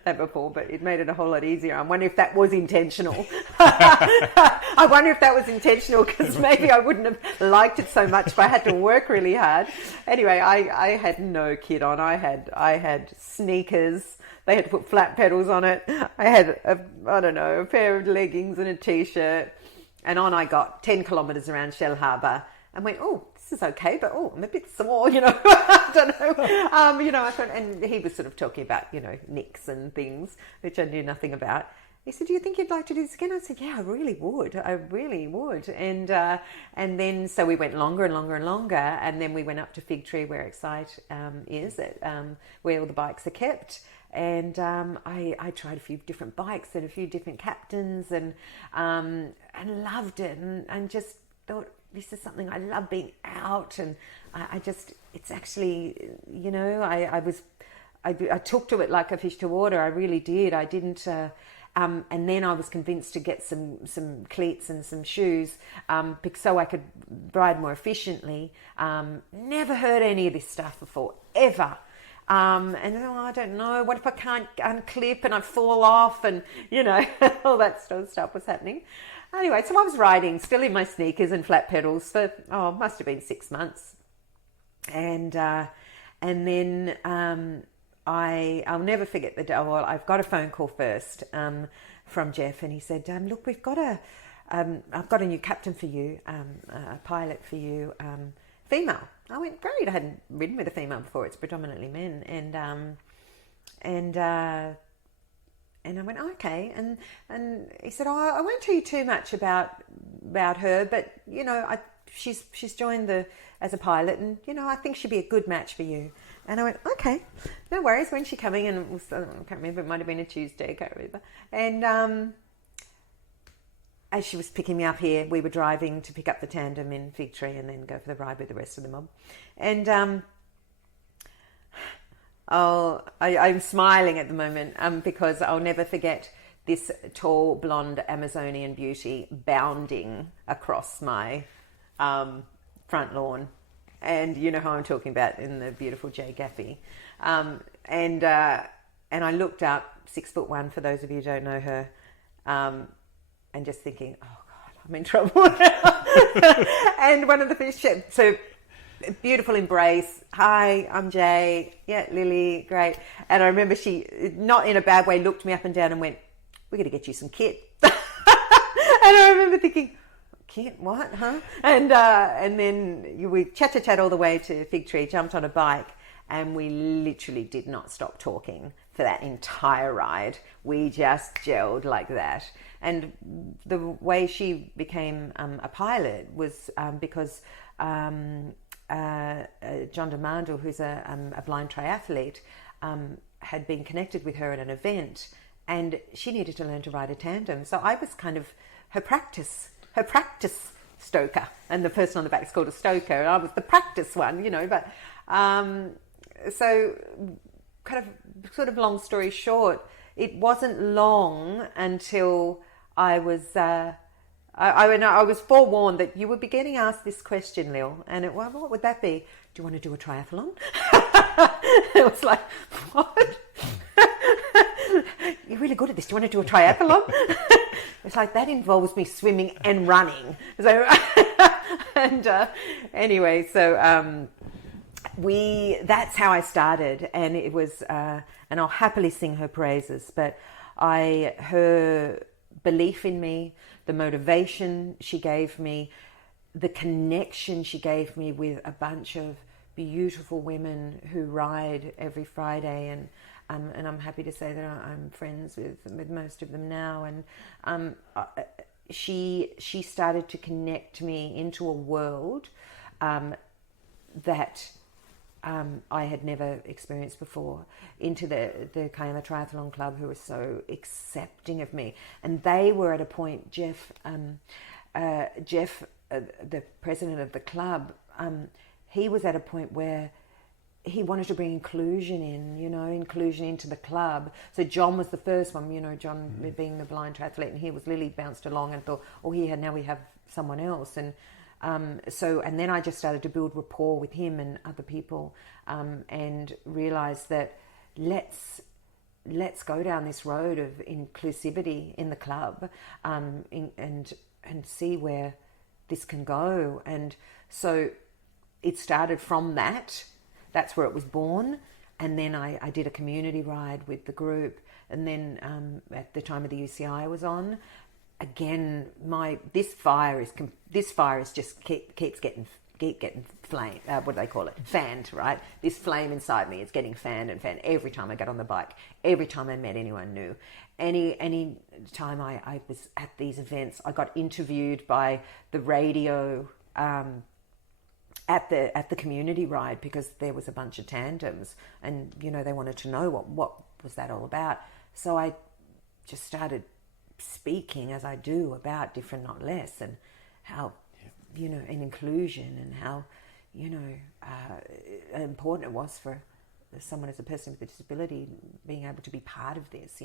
that before, but it made it a whole lot easier. I wonder if that was intentional. I wonder if that was intentional, because maybe I wouldn't have liked it so much if I had to work really hard. Anyway, I had no kit on. I had sneakers. They had to put flat pedals on it. I had a pair of leggings and a t-shirt, and on I got 10 kilometres around Shellharbour, and went, oh, this is okay, but I'm a bit sore, I don't know. I thought, and he was sort of talking about, nicks and things, which I knew nothing about. He said, do you think you'd like to do this again? I said, yeah, I really would. And then, so we went longer and longer and longer, and then we went up to Fig Tree, where Excite is, where all the bikes are kept. And I tried a few different bikes and a few different captains, and loved it, and just thought, this is something I love, being out, and it's actually, I took to it like a fish to water. I really did. I didn't, and then I was convinced to get some cleats and some shoes, so I could ride more efficiently. Never heard any of this stuff before, ever. And I don't know, what if I can't unclip and I fall off, and all that sort of stuff was happening. Anyway, so I was riding, still in my sneakers and flat pedals for, must have been 6 months. And then I'll never forget the day. Well, I've got a phone call first from Jeff, and he said, look, I've got a new captain for you, a pilot for you, female. I went, great. I hadn't ridden with a female before. It's predominantly men. And I went, okay. And he said, I won't tell you too much about her, but, she's joined as a pilot, and, I think she'd be a good match for you. And I went, okay, no worries. When's she coming? And it was, I can't remember, it might have been a Tuesday, I can't remember. And as she was picking me up here, we were driving to pick up the tandem in Fig Tree and then go for the ride with the rest of the mob. And I'm smiling at the moment because I'll never forget this tall, blonde Amazonian beauty bounding across my front lawn. And you know how I'm talking about in the beautiful Jay Gaffey. And I looked up, 6'1", for those of you who don't know her, and just thinking, oh God, I'm in trouble now. And one of the fish, so beautiful embrace. Hi, I'm Jay. Yeah, Lily, great. And I remember she, not in a bad way, looked me up and down and went, we're going to get you some kit. And I remember thinking, kit, what, huh? And then we chat all the way to Fig Tree, jumped on a bike, and we literally did not stop talking for that entire ride. We just gelled like that. And the way she became a pilot was because John Demandel, who's a blind triathlete, had been connected with her at an event, and she needed to learn to ride a tandem. So I was kind of her practice stoker, and the person on the back is called a stoker, and I was the practice one, but so kind of sort of long story short, it wasn't long until I was I was forewarned that you would be getting asked this question, Lil, and what would that be? Do you want to do a triathlon? It was like, what? You're really good at this. Do you want to do a triathlon? It's like, that involves me swimming and running. So, and anyway, so that's how I started, and it was, and I'll happily sing her praises. But her belief in me, the motivation she gave me, the connection she gave me with a bunch of beautiful women who ride every Friday, and I'm happy to say that I'm friends with most of them now. And she started to connect me into a world that I had never experienced before, into the Kiama Triathlon Club, who were so accepting of me. And they were at a point, Jeff, the president of the club, he was at a point where he wanted to bring inclusion into the club. So John was the first one, John being the blind triathlete, and he was, Lily bounced along and thought, now we have someone else. And and then I just started to build rapport with him and other people, and realized that let's go down this road of inclusivity in the club, and see where this can go. And so it started from that. That's where it was born. And then I did a community ride with the group, and then at the time of the UCI I was on, again, this fire is just keeps getting flame. What do they call it? Fanned, right? This flame inside me is getting fanned and fanned every time I got on the bike. Every time I met anyone new. Any time I was at these events, I got interviewed by the radio at the community ride, because there was a bunch of tandems, and they wanted to know what was that all about. So I just started speaking, as I do, about different, not less, and how and inclusion, and how important it was for someone as a person with a disability being able to be part of this.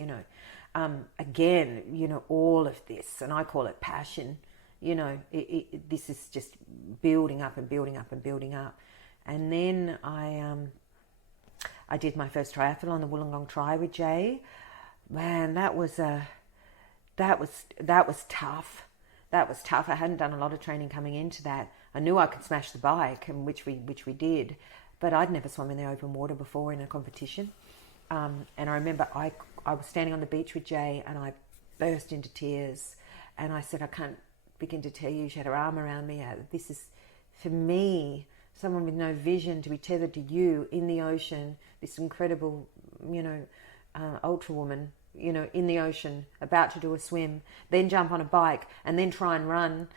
Again, all of this, and I call it passion. This is just building up and building up and building up. And then I did my first triathlon, the Wollongong Tri with Jay. Man, that was tough. that was tough. I hadn't done a lot of training coming into that. I knew I could smash the bike, and which we did, but I'd never swum in the open water before in a competition. And I remember I was standing on the beach with Jay, and I burst into tears, and I said, I can't begin to tell you. She had her arm around me. This is, for me, someone with no vision, to be tethered to you in the ocean, this incredible, ultra woman, in the ocean, about to do a swim, then jump on a bike, and then try and run,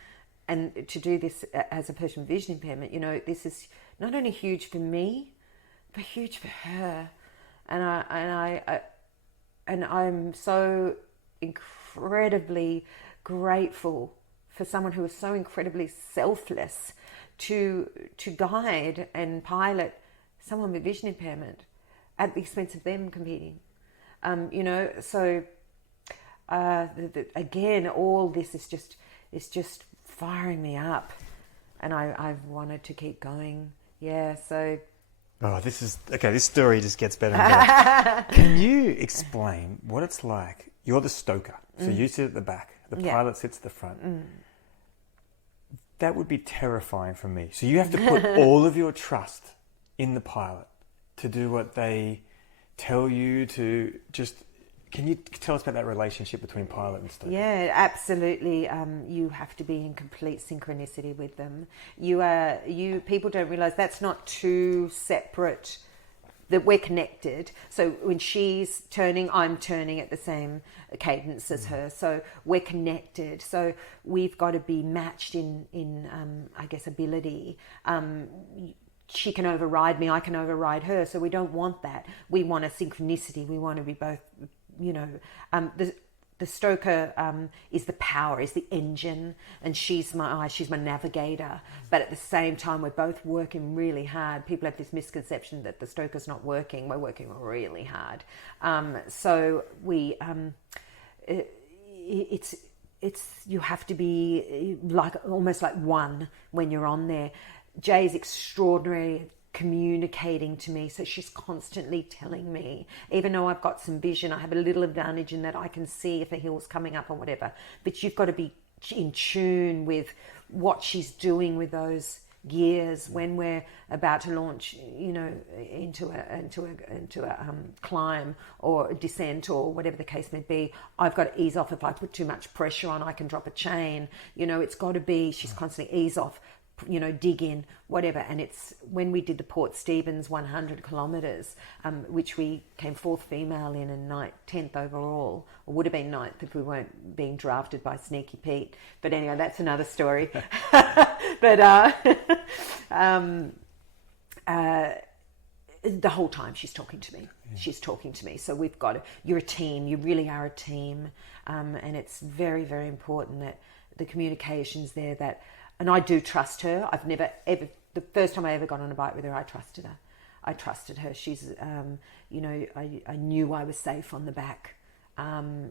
and to do this as a person with vision impairment, this is not only huge for me, but huge for her. And I'm so incredibly grateful for someone who is so incredibly selfless to guide and pilot someone with vision impairment at the expense of them competing. Again, all this is just firing me up, and I've wanted to keep going. Yeah, so. Oh, this story just gets better and better. Can you explain what it's like? You're the stoker, so you sit at the back, the pilot sits at the front. That would be terrifying for me. So you have to put all of your trust in the pilot to do what they tell you to. Can you tell us about that relationship between pilot and stoker? Yeah, absolutely. You have to be in complete synchronicity with them. People don't realize that's not two separate, that we're connected. So when she's turning, I'm turning at the same cadence as her. So we're connected. So we've got to be matched in ability. She can override me, I can override her. So we don't want that. We want a synchronicity. We want to be both, the stoker is the power, is the engine, and she's my eye, she's my navigator. But at the same time, we're both working really hard. People have this misconception that the stoker's not working. We're working really hard. So we, it's you have to be almost like one when you're on there. Jay's extraordinary communicating to me, so she's constantly telling me, even though I've got some vision, I have a little advantage in that I can see if a hill's coming up or whatever, but you've got to be in tune with what she's doing with those gears when we're about to launch, into a climb or a descent or whatever the case may be. I've got to ease off. If I put too much pressure on, I can drop a chain. It's got to be, she's constantly ease off, dig in, whatever. And it's when we did the Port Stephens 100 kilometres, which we came 4th female in and 10th overall, or would have been 9th if we weren't being drafted by Sneaky Pete. But anyway, that's another story. But the whole time she's talking to me. Yeah. She's talking to me. So we've got to, you're a team. You really are a team. And it's very, very important that the communication's there, and I do trust her. I've never ever, the first time I ever got on a bike with her, I trusted her. She's, I knew I was safe on the back. And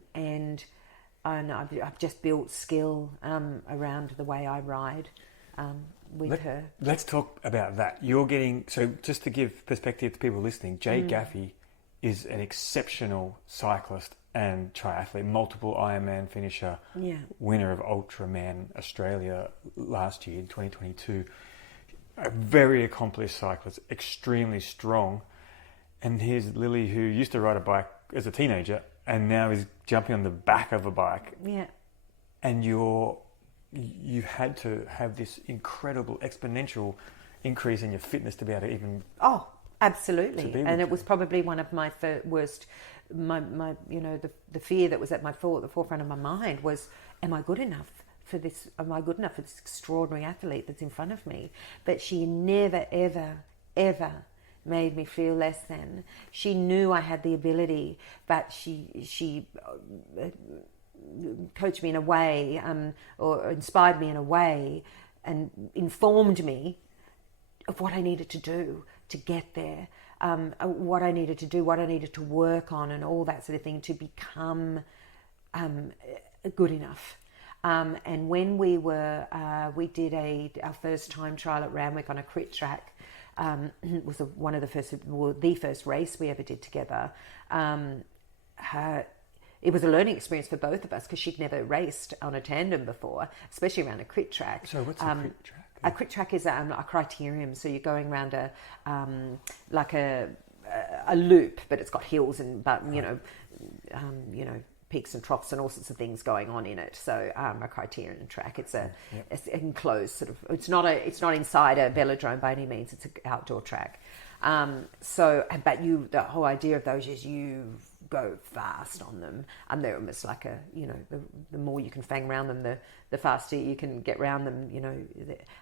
I've just built skill around the way I ride with her. Let's talk about that. You're getting, so just to give perspective to people listening, Jay Gaffey is an exceptional cyclist and triathlete, multiple Ironman finisher, winner of Ultraman Australia last year in 2022. A very accomplished cyclist, extremely strong. And here's Lily, who used to ride a bike as a teenager and now is jumping on the back of a bike. Yeah. And you've had to have this incredible exponential increase in your fitness to be able to even... Oh, absolutely. And it was probably one of my worst... the fear that was at the forefront of my mind was, am I good enough for this? Am I good enough for this extraordinary athlete that's in front of me? But she never, ever, ever made me feel less than. She knew I had the ability, but she coached me in a way, or inspired me in a way, and informed me of what I needed to do to get there. What I needed to do, what I needed to work on, and all that sort of thing to become good enough. And when we did our first time trial at Randwick on a crit track. It was the first race we ever did together. it was a learning experience for both of us because she'd never raced on a tandem before, especially around a crit track. So what's a crit track? A crit track is a criterium. So you're going around like a loop, but it's got hills and peaks and troughs and all sorts of things going on in it. So a criterion track. It's it's enclosed sort of. It's not inside a velodrome by any means. It's an outdoor track. But the whole idea of those is you go fast on them, and they're almost like the more you can fang around them, the faster you can get around them,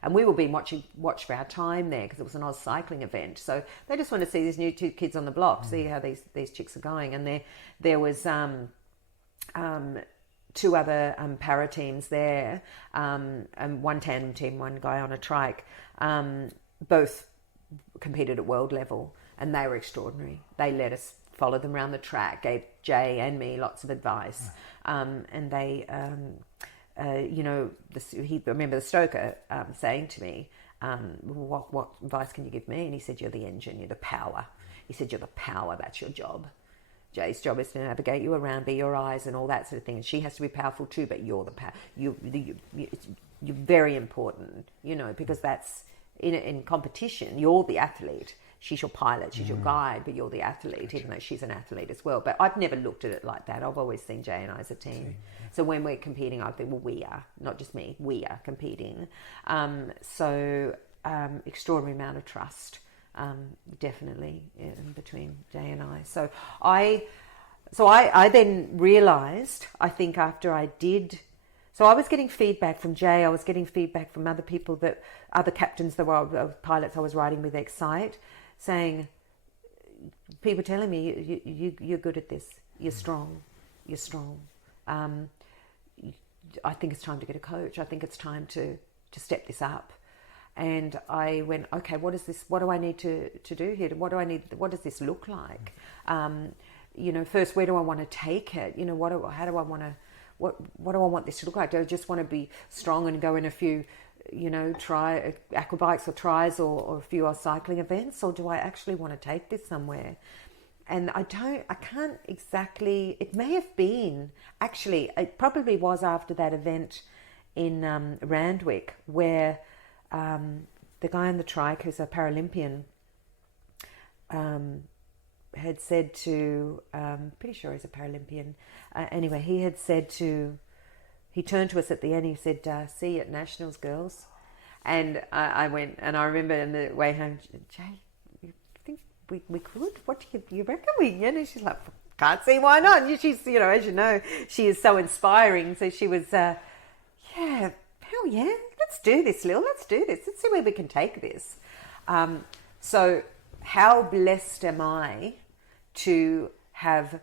and we were being watched for our time there because it was an Oz cycling event, so they just want to see these new two kids on the block, see how these chicks are going. And there was two other para teams there, and one tandem team, one guy on a trike, both competed at world level, and they were extraordinary. They let us follow them around the track, gave Jay and me lots of advice, and they, I remember the stoker saying to me, what advice can you give me? And he said, you're the engine, you're the power. He said, you're the power, that's your job. Jay's job is to navigate you around, be your eyes and all that sort of thing. And she has to be powerful too, but you're the power. You're very important, because that's, in competition, you're the athlete. She's your pilot, she's your guide, but you're the athlete, even though she's an athlete as well. But I've never looked at it like that. I've always seen Jay and I as a team. So when we're competing, I think, well, we are, not just me, we are competing. Extraordinary amount of trust, definitely, between Jay and I. So I then realised, I think after I did... So I was getting feedback from Jay, I was getting feedback from other people, other captains that were pilots I was riding with Excite, saying, people telling me, you're good at this, you're strong. I think it's time to get a coach. I think it's time to step this up. And I went, okay, what is this? What do I need to do here? What does this look like? First, where do I want to take it? What do I want this to look like? Do I just want to be strong and go in a few, try aquabikes or tries or a few cycling events, or do I actually want to take this somewhere? And I can't exactly, it may have been, actually, it probably was after that event in Randwick where the guy on the trike, who's a Paralympian, had said to, pretty sure he's a Paralympian, anyway, he turned to us at the end, he said, see you at Nationals, girls. And I went, and I remember on the way home, Jay, you think we could? What do you reckon we, she's like, can't see why not. She's, as you know, she is so inspiring. So she was, hell yeah, let's do this, Lil, let's do this. Let's see where we can take this. So how blessed am I to have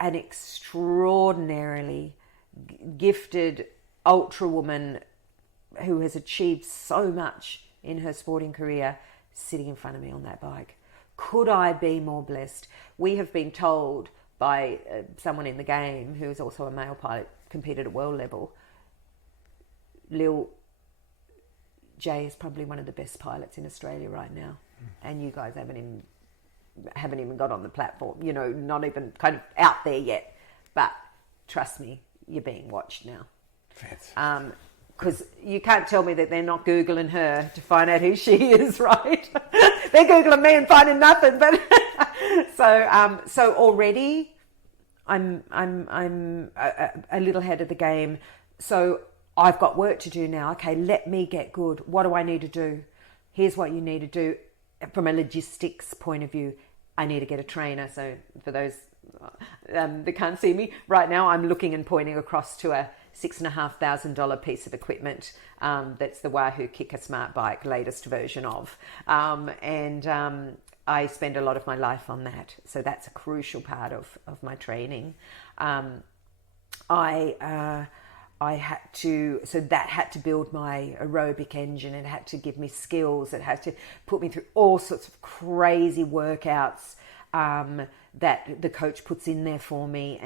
an extraordinarily gifted ultra woman who has achieved so much in her sporting career sitting in front of me on that bike. Could I be more blessed? We have been told by someone in the game who is also a male pilot, competed at world level, Lil, Jay is probably one of the best pilots in Australia right now, and you guys haven't even got on the platform, not even kind of out there yet. But trust me, you're being watched now. Because you can't tell me that they're not Googling her to find out who she is, right? They're Googling me and finding nothing. But so already I'm a little ahead of the game. So I've got work to do now. Okay, let me get good. What do I need to do? Here's what you need to do from a logistics point of view. I need to get a trainer. So for those that can't see me right now, I'm looking and pointing across to a $6,500 piece of equipment. That's the Wahoo Kicker Smart Bike, latest version of. I spend a lot of my life on that. So that's a crucial part of my training. That had to build my aerobic engine. It had to give me skills. It had to put me through all sorts of crazy workouts that the coach puts in there for me.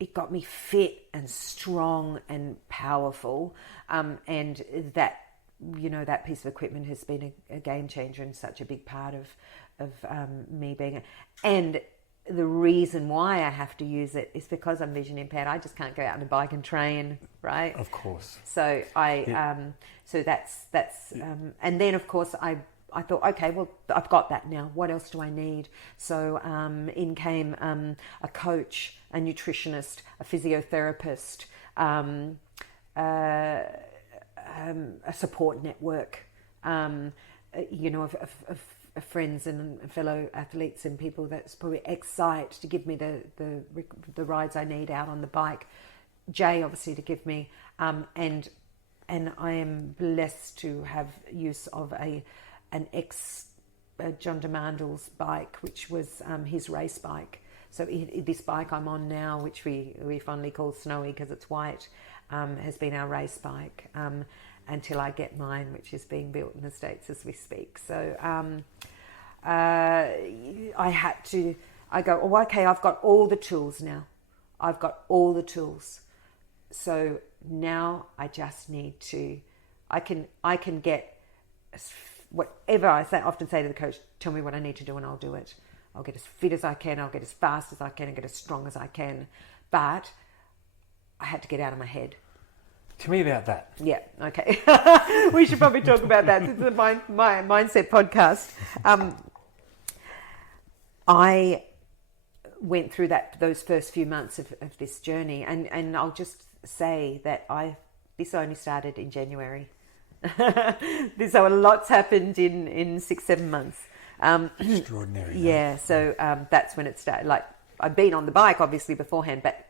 It got me fit and strong and powerful. And that piece of equipment has been a game changer and such a big part of me being and the reason why I have to use it is because I'm vision impaired. I just can't go out on a bike and train, right? Of course. So so that's and then of course I thought, okay, well, I've got that now. What else do I need? So in came a coach, a nutritionist, a physiotherapist, a support network, of friends and fellow athletes and people that's probably excite to give me the rides I need out on the bike. Jay, obviously, to give me, and I am blessed to have use of an ex John DeMandle's bike, which was his race bike. So this bike I'm on now, which we fondly call Snowy because it's white, has been our race bike until I get mine, which is being built in the States as we speak. So I go, oh, okay, I've got all the tools now. I've got all the tools. So now I just need to, I can get whatever I often say to the coach, tell me what I need to do and I'll do it. I'll get as fit as I can, I'll get as fast as I can and get as strong as I can. But I had to get out of my head. Tell me about that. Yeah, okay. We should probably talk about that. It's my mindset podcast. I went through those first few months of this journey, and I'll just say that this only started in January. So a lot's happened in 6-7 months. Extraordinary. Yeah, so that's when it started. Like, I've been on the bike obviously beforehand, but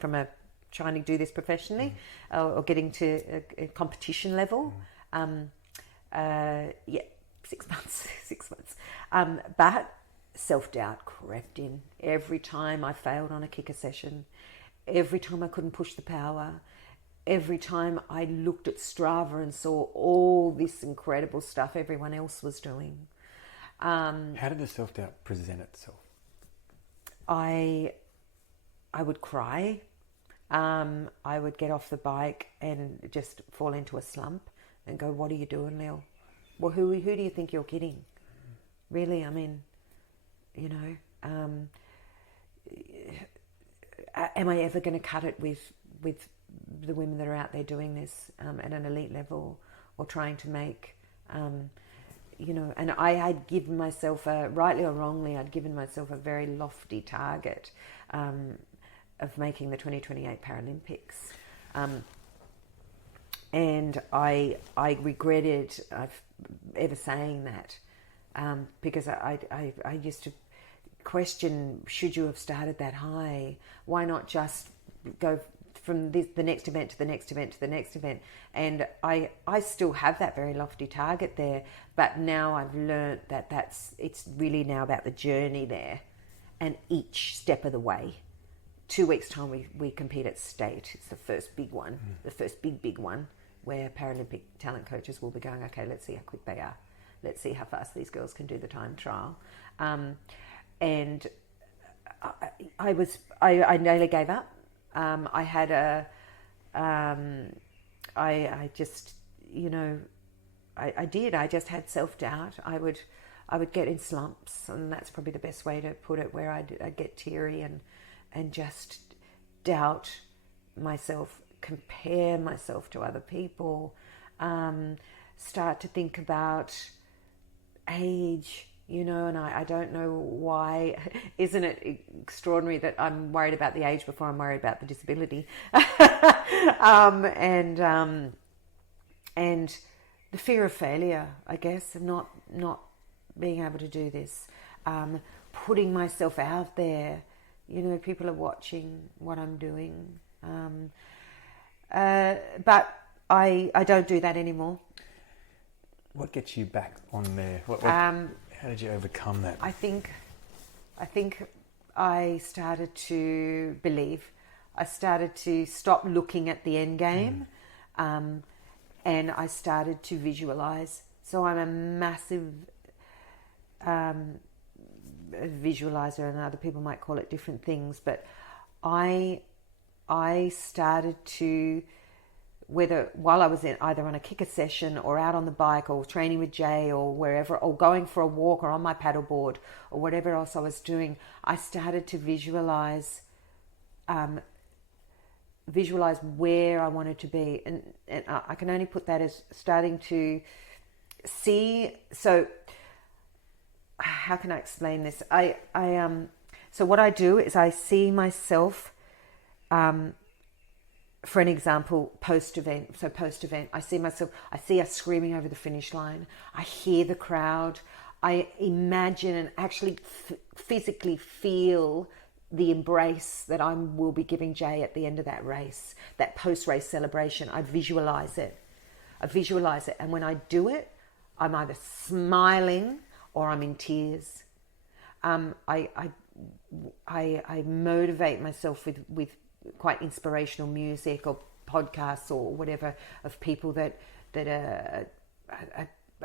from a trying to do this professionally or getting to a competition level, 6 months. But self-doubt crept in every time I failed on a kicker session, every time I couldn't push the power, every time I looked at Strava and saw all this incredible stuff everyone else was doing. How did the self-doubt present itself? I would cry. I would get off the bike and just fall into a slump and go, what are you doing, Lil? Well, who do you think you're kidding? Really, I mean, am I ever going to cut it with the women that are out there doing this at an elite level or trying to make, and I had given myself, rightly or wrongly, I'd given myself a very lofty target of making the 2028 Paralympics. And I regretted ever saying that because I used to question, should you have started that high? Why not just go from the next event to the next event to the next event? And I still have that very lofty target there, but now I've learned that it's really now about the journey there and each step of the way. 2 weeks' time we compete at state. It's the first big one, the first big one, where Paralympic talent coaches will be going, okay, let's see how quick they are. Let's see how fast these girls can do the time trial. And I nearly gave up. I had I just, I did. I just had self-doubt. I would get in slumps, and that's probably the best way to put it, where I'd get teary and just doubt myself, compare myself to other people, start to think about age, and I don't know why. Isn't it extraordinary that I'm worried about the age before I'm worried about the disability? And the fear of failure, I guess, and not being able to do this, putting myself out there. People are watching what I'm doing. But I don't do that anymore. What gets you back on there? How did you overcome that? I think I started to believe. I started to stop looking at the end game, and I started to visualize. So I'm a massive visualizer, and other people might call it different things, but I started to whether while I was either on a kicker session or out on the bike or training with Jay or wherever, or going for a walk or on my paddleboard or whatever else I was doing, I started to visualize where I wanted to be. And I can only put that as starting to see. So how can I explain this? So what I do is I see myself, for an example, post-event. So post-event, I see us screaming over the finish line. I hear the crowd. I imagine and actually physically feel the embrace that I will be giving Jay at the end of that race, that post-race celebration. I visualize it. And when I do it, I'm either smiling or I'm in tears. I motivate myself with quite inspirational music or podcasts or whatever of people that are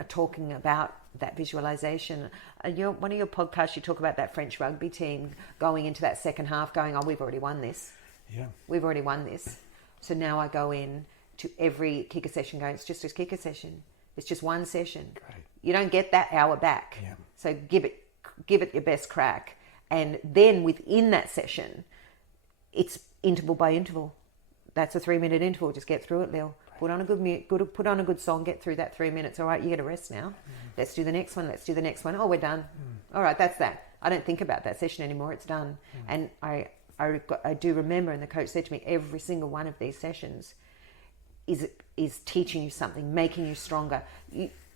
talking about that visualization. One of your podcasts, you talk about that French rugby team going into that second half going, oh, we've already won this. Yeah. We've already won this. So now I go in to every kicker session going, it's just a kicker session. It's just one session. Great. You don't get that hour back. Yeah. So give it your best crack. And then within that session, it's interval by interval. That's a 3-minute interval. Just get through it, Lil. Put on a put on a good song. Get through that 3 minutes. All right, you get a rest now. Let's do the next one. Oh, we're done. All right, that's that. I don't think about that session anymore. It's done. And I do remember, and the coach said to me, every single one of these sessions is teaching you something, making you stronger.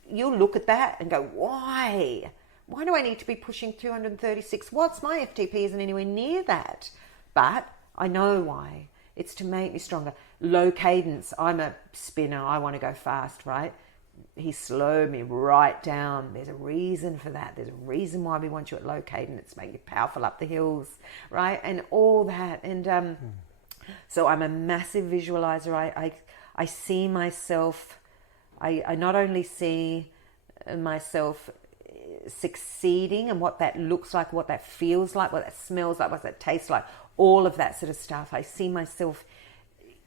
You'll look at that and go, why? Why do I need to be pushing 236 watts? My FTP isn't anywhere near that. But I know why. It's to make me stronger. Low cadence. I'm a spinner. I want to go fast, right? He slowed me right down. There's a reason for that. There's a reason why we want you at low cadence. Make you powerful up the hills, right? And all that. And so I'm a massive visualizer. I see myself. I not only see myself succeeding and what that looks like, what that feels like, what that smells like, what that tastes like, all of that sort of stuff. I see myself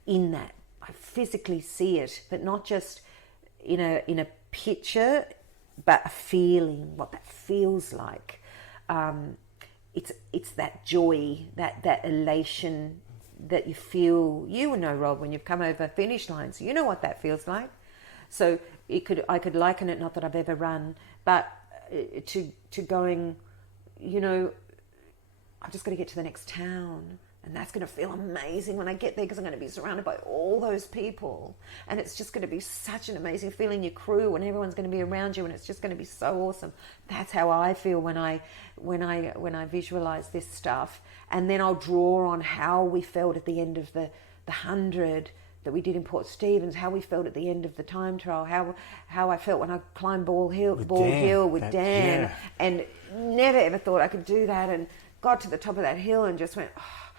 in that. I physically see it, but not just in a picture, but a feeling, what that feels like. It's that joy, that elation that you feel. You know, Rob, when you've come over finish lines, you know what that feels like. So I could liken it, not that I've ever run, but to going, I've just got to get to the next town, and that's going to feel amazing when I get there because I'm going to be surrounded by all those people, and it's just going to be such an amazing feeling. Your crew and everyone's going to be around you, and it's just going to be so awesome. That's how I feel when I visualize this stuff, and then I'll draw on how we felt at the end of the 100 that we did in Port Stephens, how we felt at the end of the time trial, how I felt when I climbed Ball Hill with Dan, yeah. And never ever thought I could do that, and got to the top of that hill and just went, oh,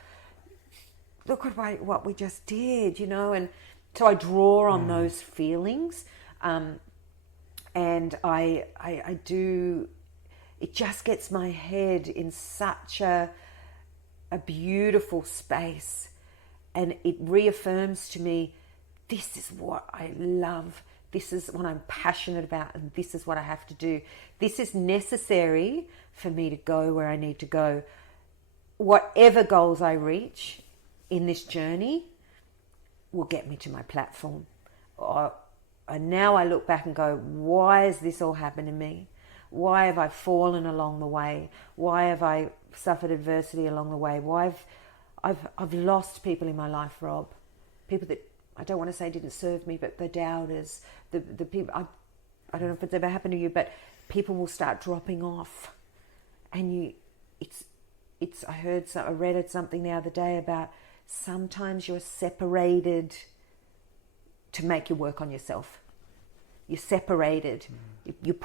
look at what we just did, and so I draw on those feelings, and I do. It just gets my head in such a beautiful space. And it reaffirms to me, this is what I love. This is what I'm passionate about. And this is what I have to do. This is necessary for me to go where I need to go. Whatever goals I reach in this journey will get me to my platform. And now I look back and go, why has this all happened to me? Why have I fallen along the way? Why have I suffered adversity along the way? Why I've lost people in my life, Rob. People that I don't want to say didn't serve me, but the doubters, the people. I don't know if it's ever happened to you, but people will start dropping off, and I read something the other day about sometimes you're separated to make you work on yourself. You're separated. You're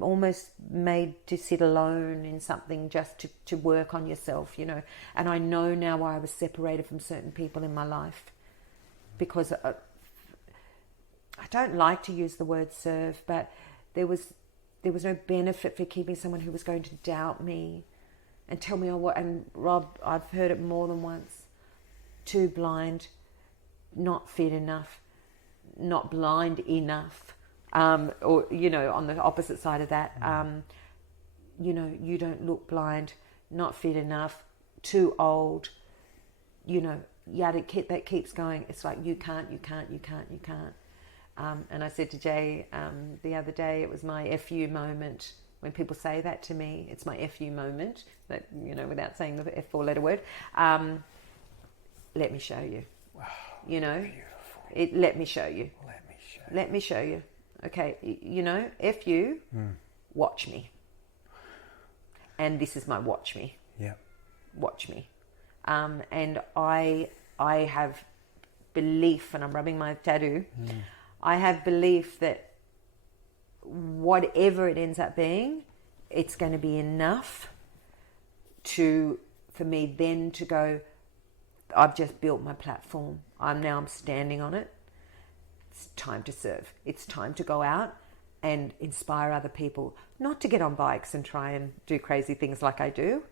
almost made to sit alone in something just to work on yourself, And I know now why I was separated from certain people in my life, because I don't like to use the word serve, but there was no benefit for keeping someone who was going to doubt me and tell me, and Rob, I've heard it more than once, too blind, not fit enough, not blind enough, or, you know, on the opposite side of that, you know, you don't look blind, not fit enough, too old, you know, yada, that keeps going. It's like, you can't. And I said to Jay the other day, it was my FU moment. When people say that to me, it's my FU moment, that, you know, without saying the F4 letter word. Let me show you. Wow, you know, beautiful. Let me show you. Let me show you. Okay, you know, FU, watch me. And this is my watch me. Yeah. Watch me. And I have belief, and I'm rubbing my tattoo, I have belief that whatever it ends up being, it's going to be enough for me then to go, I've just built my platform. I'm standing on it. It's time to serve. It's time to go out and inspire other people, not to get on bikes and try and do crazy things like I do,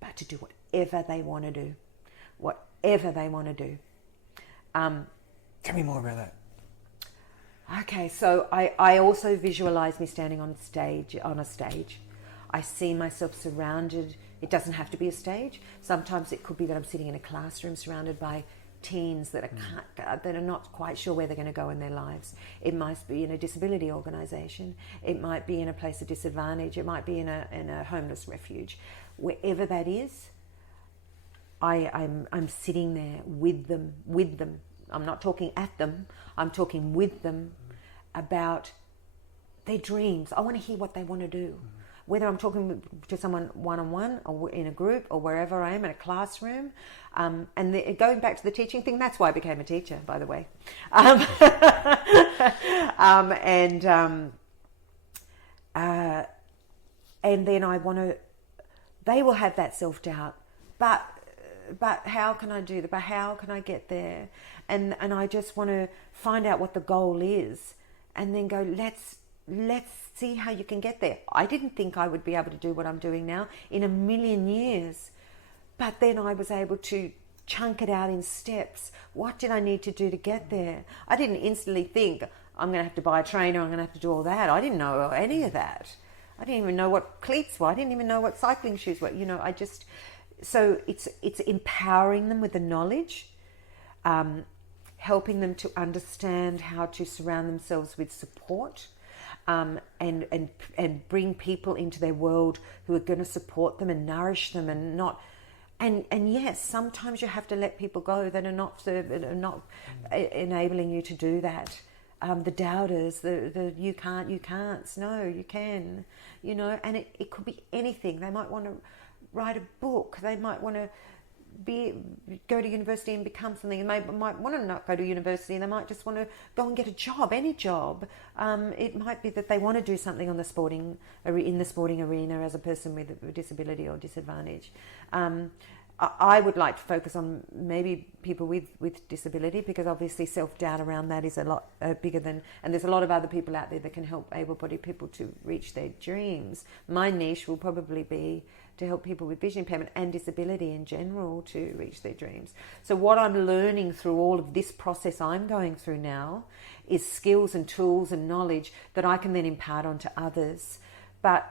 but to do whatever they want to do. Whatever they want to do. Tell me more about that. Okay, so I also visualize me standing on a stage. I see myself surrounded. It doesn't have to be a stage. Sometimes it could be that I'm sitting in a classroom surrounded by teens that are not quite sure where they're going to go in their lives. It might be in a disability organisation. It might be in a place of disadvantage. It might be in a homeless refuge. Wherever that is, I'm sitting there with them. I'm not talking at them. I'm talking with them about their dreams. I want to hear what they want to do. Whether I'm talking to someone one-on-one or in a group or wherever I am in a classroom. And going back to the teaching thing, that's why I became a teacher, by the way. And then I want to, they will have that self-doubt, but how can I do that? But how can I get there? And I just want to find out what the goal is, and then go, let's see how you can get there. I didn't think I would be able to do what I'm doing now in a million years, but then I was able to chunk it out in steps. What did I need to do to get there? I didn't instantly think, I'm going to have to buy a trainer, I'm going to have to do all that. I didn't know any of that. I didn't even know what cleats were. I didn't even know what cycling shoes were. You know, so it's empowering them with the knowledge, helping them to understand how to surround themselves with support, and bring people into their world who are going to support them and nourish them, and not. And yes, sometimes you have to let people go that are not enabling you to do that. The doubters, the you can't. No, you can. You know, and it could be anything. They might want to write a book. They might want to go to university and become something. They might want to not go to university. They might just want to go and get a job, any job. It might be that they want to do something in the sporting arena as a person with a disability or disadvantage. I would like to focus on maybe people with disability, because obviously self-doubt around that is a lot bigger than, and there's a lot of other people out there that can help able-bodied people to reach their dreams. My niche will probably be to help people with vision impairment and disability in general to reach their dreams. So what I'm learning through all of this process I'm going through now is skills and tools and knowledge that I can then impart onto others. But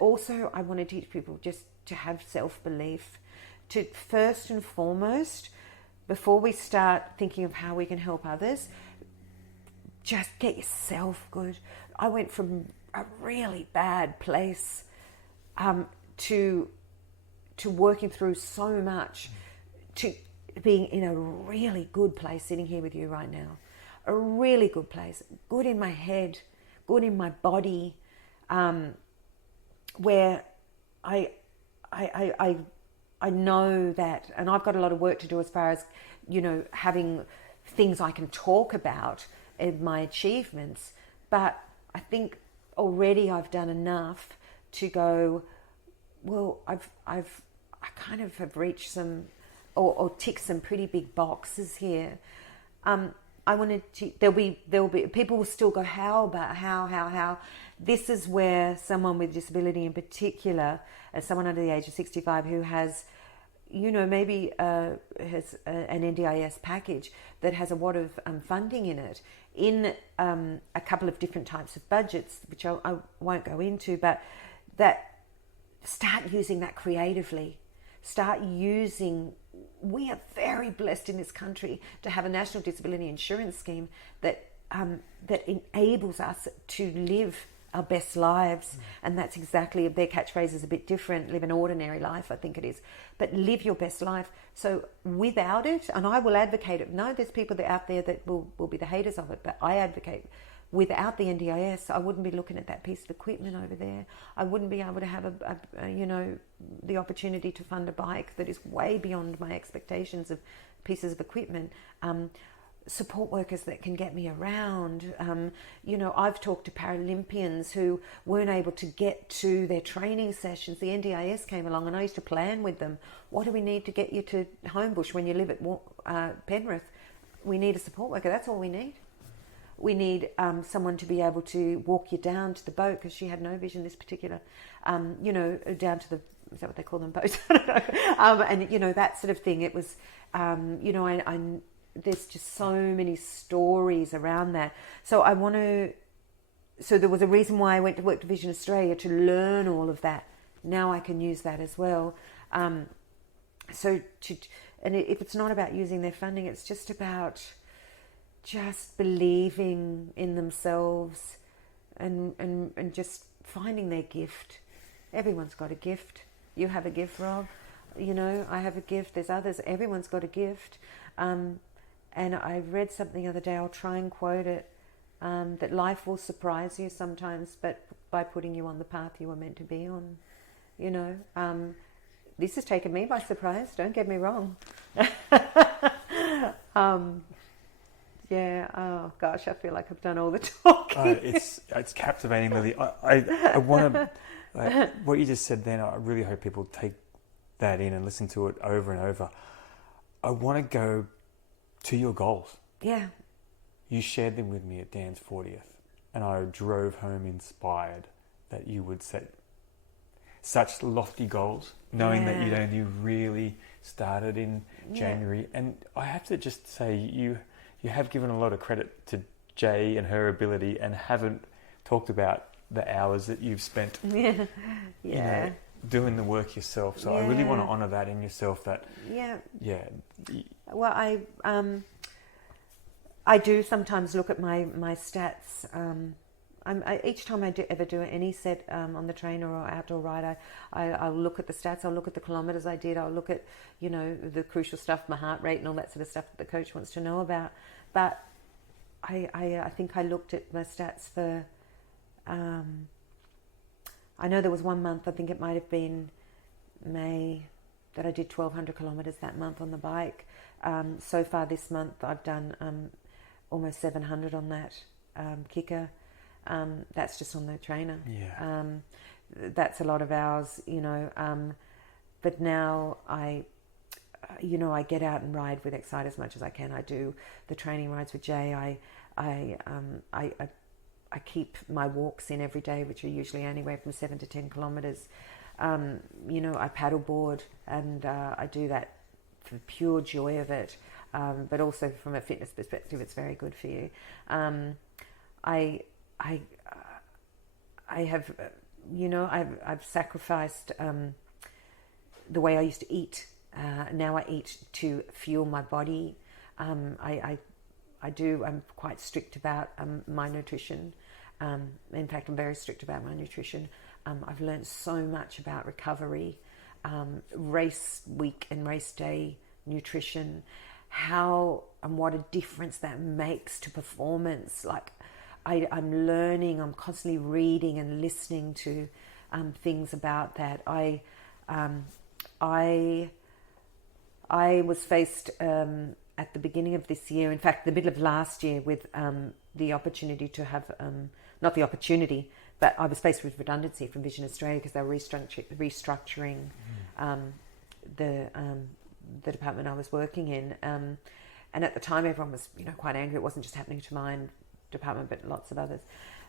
also I want to teach people just to have self-belief, to first and foremost, before we start thinking of how we can help others, just get yourself good. I went from a really bad place to working through so much, to being in a really good place, sitting here with you right now. A really good place, good in my head, good in my body, where I know that, and I've got a lot of work to do as far as, you know, having things I can talk about in my achievements, but I think already I've done enough to go, well, I kind of have reached some, or ticked some pretty big boxes here. I wanted to, there'll be people will still go, how? This is where someone with disability in particular, as someone under the age of 65 who has, maybe has an NDIS package that has a lot of funding in it, in a couple of different types of budgets, which I won't go into, but that start using that creatively. Start using, we are very blessed in this country to have a national disability insurance scheme that enables us to live our best lives. And that's exactly, their catchphrase is a bit different, live an ordinary life, I think it is, but live your best life. So without it, and I will advocate it, no, there's people out there that will be the haters of it, but I advocate, without the NDIS, I wouldn't be looking at that piece of equipment over there. I wouldn't be able to have the opportunity to fund a bike that is way beyond my expectations of pieces of equipment. Support workers that can get me around. I've talked to Paralympians who weren't able to get to their training sessions. The NDIS came along and I used to plan with them. What do we need to get you to Homebush when you live at Penrith? We need a support worker. That's all we need. We need someone to be able to walk you down to the boat, because she had no vision, this particular, down to the, is that what they call them, boats? I don't know. And, that sort of thing. It was, there's just so many stories around that. So so there was a reason why I went to work to Vision Australia, to learn all of that. Now I can use that as well. And if it's not about using their funding, it's just about just believing in themselves and just finding their gift. Everyone's got a gift. You have a gift, Rob. I have a gift. There's others. Everyone's got a gift. And I read something the other day, I'll try and quote it, that life will surprise you sometimes, but by putting you on the path you were meant to be on. This has taken me by surprise, don't get me wrong. Yeah, oh gosh, I feel like I've done all the talking. It's captivating, Lily. I want to, what you just said then, I really hope people take that in and listen to it over and over. I want to go to your goals. Yeah. You shared them with me at Dan's 40th, and I drove home inspired that you would set such lofty goals, knowing that you'd only really started in January. And I have to just say, you have given a lot of credit to Jay and her ability, and haven't talked about the hours that you've spent doing the work yourself. So I really want to honour that in yourself. Well, I do sometimes look at my stats. Each time I ever do any set on the trainer or outdoor ride, I'll look at the stats. I'll look at the kilometres I did. I'll look at the crucial stuff, my heart rate and all that sort of stuff that the coach wants to know about. But I think I looked at my stats for. I know there was one month, I think it might have been May, that I did 1,200 kilometres that month on the bike. So far this month, I've done almost 700 on that kicker. That's just on the trainer. Yeah. That's a lot of hours, but now I get out and ride with Excite as much as I can. I do the training rides with Jay. I keep my walks in every day, which are usually anywhere from 7 to 10 kilometres. I paddleboard, and I do that for pure joy of it, but also from a fitness perspective, it's very good for you. I have, I've sacrificed the way I used to eat. Now I eat to fuel my body. I'm quite strict about my nutrition. In fact, I'm very strict about my nutrition. I've learned so much about recovery, race week and race day nutrition, how and what a difference that makes to performance. Like I'm learning, I'm constantly reading and listening to things about that. I was faced at the beginning of this year, in fact, the middle of last year, with the opportunity to have, not the opportunity, but I was faced with redundancy from Vision Australia because they were restructuring the department I was working in. And at the time, everyone was, quite angry. It wasn't just happening to my department, but lots of others.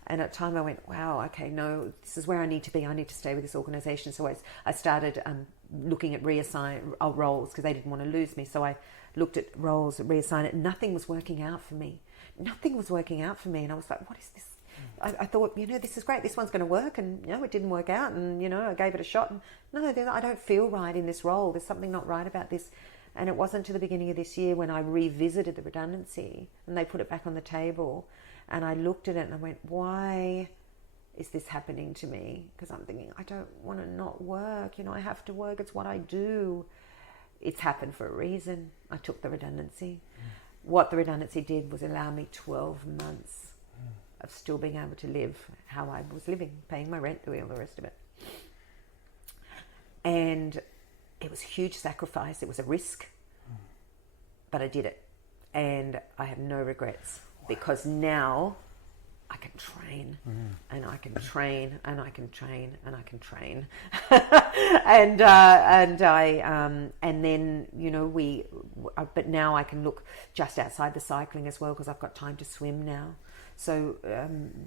And at the time I went, wow, okay, no, this is where I need to be. I need to stay with this organisation. So I started looking at reassign roles because they didn't want to lose me. So I looked at roles, reassign it. Nothing was working out for me. Nothing was working out for me. And I was like, what is this? I thought, this is great. This one's going to work. And, it didn't work out. And, I gave it a shot. And no, I don't feel right in this role. There's something not right about this. And it wasn't until the beginning of this year when I revisited the redundancy and they put it back on the table. And I looked at it and I went, why is this happening to me? Because I'm thinking, I don't want to not work. I have to work. It's what I do. It's happened for a reason. I took the redundancy. What the redundancy did was allow me 12 months of still being able to live how I was living, paying my rent, doing all the rest of it. And it was a huge sacrifice. It was a risk. But I did it. And I have no regrets. Because now I can train and I can train and I can train and I can train. And then, but now I can look just outside the cycling as well because I've got time to swim now. So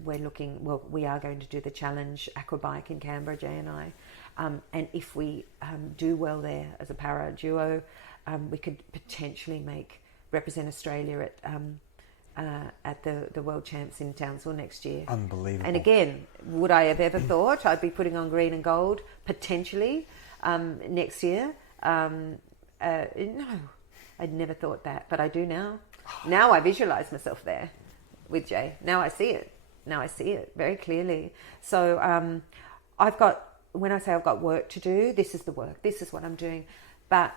we are going to do the challenge aquabike in Canberra, Jay and I. And if we do well there as a para duo, we could potentially represent Australia at the World Champs in Townsville next year. Unbelievable. And again, would I have ever thought I'd be putting on green and gold potentially next year? No, I'd never thought that, but I do now. Now I visualise myself there with Jay. Now I see it. Now I see it very clearly. So when I say I've got work to do, this is the work. This is what I'm doing. But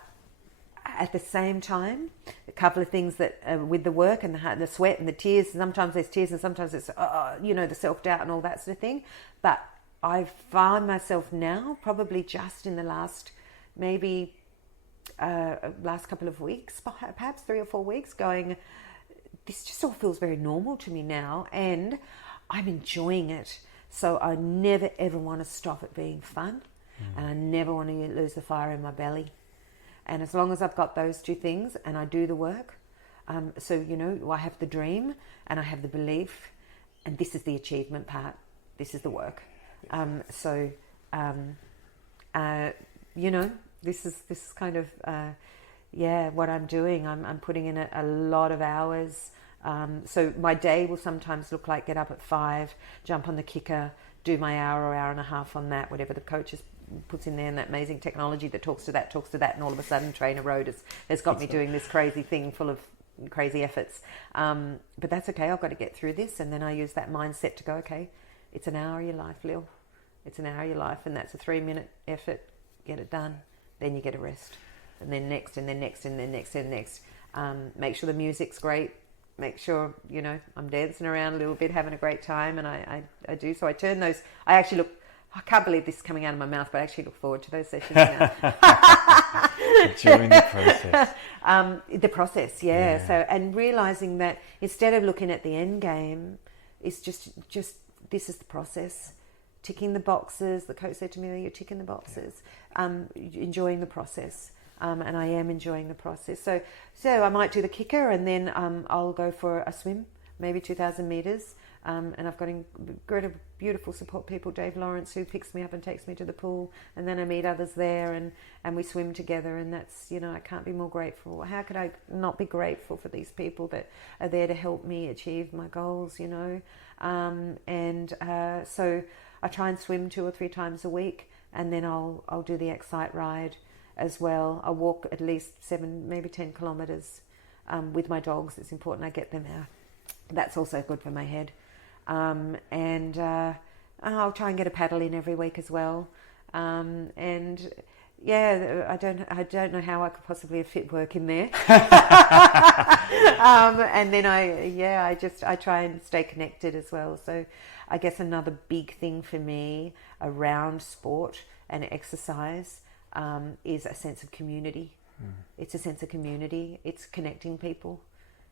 at the same time, a couple of things that with the work and the sweat and the tears, sometimes there's tears and sometimes it's, the self-doubt and all that sort of thing. But I find myself now, probably just in the last couple of weeks, perhaps 3 or 4 weeks, going, this just all feels very normal to me now and I'm enjoying it. So I never, ever want to stop it being fun and I never want to lose the fire in my belly. And as long as I've got those two things and I do the work, I have the dream and I have the belief, and this is the achievement part. This is the work. This is kind of, what I'm doing. I'm putting in a lot of hours. So my day will sometimes look like get up at 5, jump on the kicker, do my hour or hour and a half on that, whatever the coach puts in there, and that amazing technology that talks to that, and all of a sudden Trainer Road has got me doing this crazy thing full of crazy efforts. But that's okay, I've got to get through this, and then I use that mindset to go, okay, it's an hour of your life, Lil. It's an hour of your life, and that's a 3-minute effort. Get it done. Then you get a rest. And then next, and then next, and then next, and next. Make sure the music's great. Make sure, I'm dancing around a little bit, having a great time, and I do. So I turn those, I can't believe this is coming out of my mouth, but I actually look forward to those sessions now. Enjoying the process. The process, yeah. So, and realising that instead of looking at the end game, it's just this is the process. Ticking the boxes. The coach said to me, you're ticking the boxes. Enjoying the process. And I am enjoying the process. So I might do the kicker and then I'll go for a swim, maybe 2,000 metres. And I've got great, beautiful support people, Dave Lawrence, who picks me up and takes me to the pool. And then I meet others there and we swim together. And that's, I can't be more grateful. How could I not be grateful for these people that are there to help me achieve my goals, So I try and swim 2 or 3 times a week. And then I'll do the Excite ride as well. I walk at least 7, maybe 10 kilometres with my dogs. It's important I get them out. That's also good for my head. And I'll try and get a paddle in every week as well. And I don't know how I could possibly fit work in there. And then I try and stay connected as well. So I guess another big thing for me around sport and exercise is a sense of community. It's a sense of community. It's connecting people.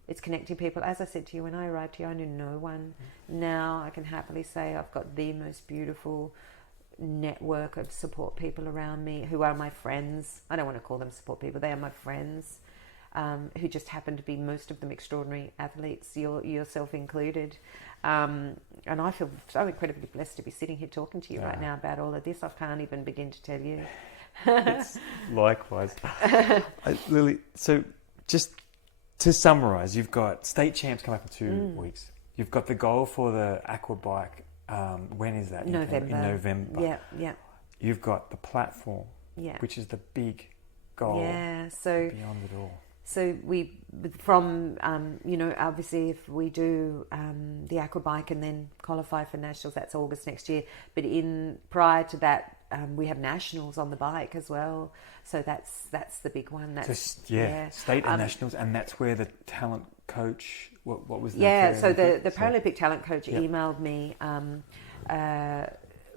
As I said to you, when I arrived here, I knew no one. Now I can happily say I've got the most beautiful network of support people around me who are my friends. I don't want to call them support people. They are my friends. who just happen to be, most of them, extraordinary athletes, yourself included. And I feel so incredibly blessed to be sitting here talking to you right now about all of this. I can't even begin to tell you. It's likewise. Lily, so just to summarise, you've got state champs coming up in 2 weeks. You've got the goal for the aqua bike. When is that? November. In November. Yeah. You've got the platform, which is the big goal. Yeah, so beyond it all. So obviously if we do the aqua bike and then qualify for nationals, that's August next year. But prior to that, we have nationals on the bike as well. So that's the big one. State and nationals, and that's where the talent coach. What was that? Yeah, so the Paralympic talent coach emailed me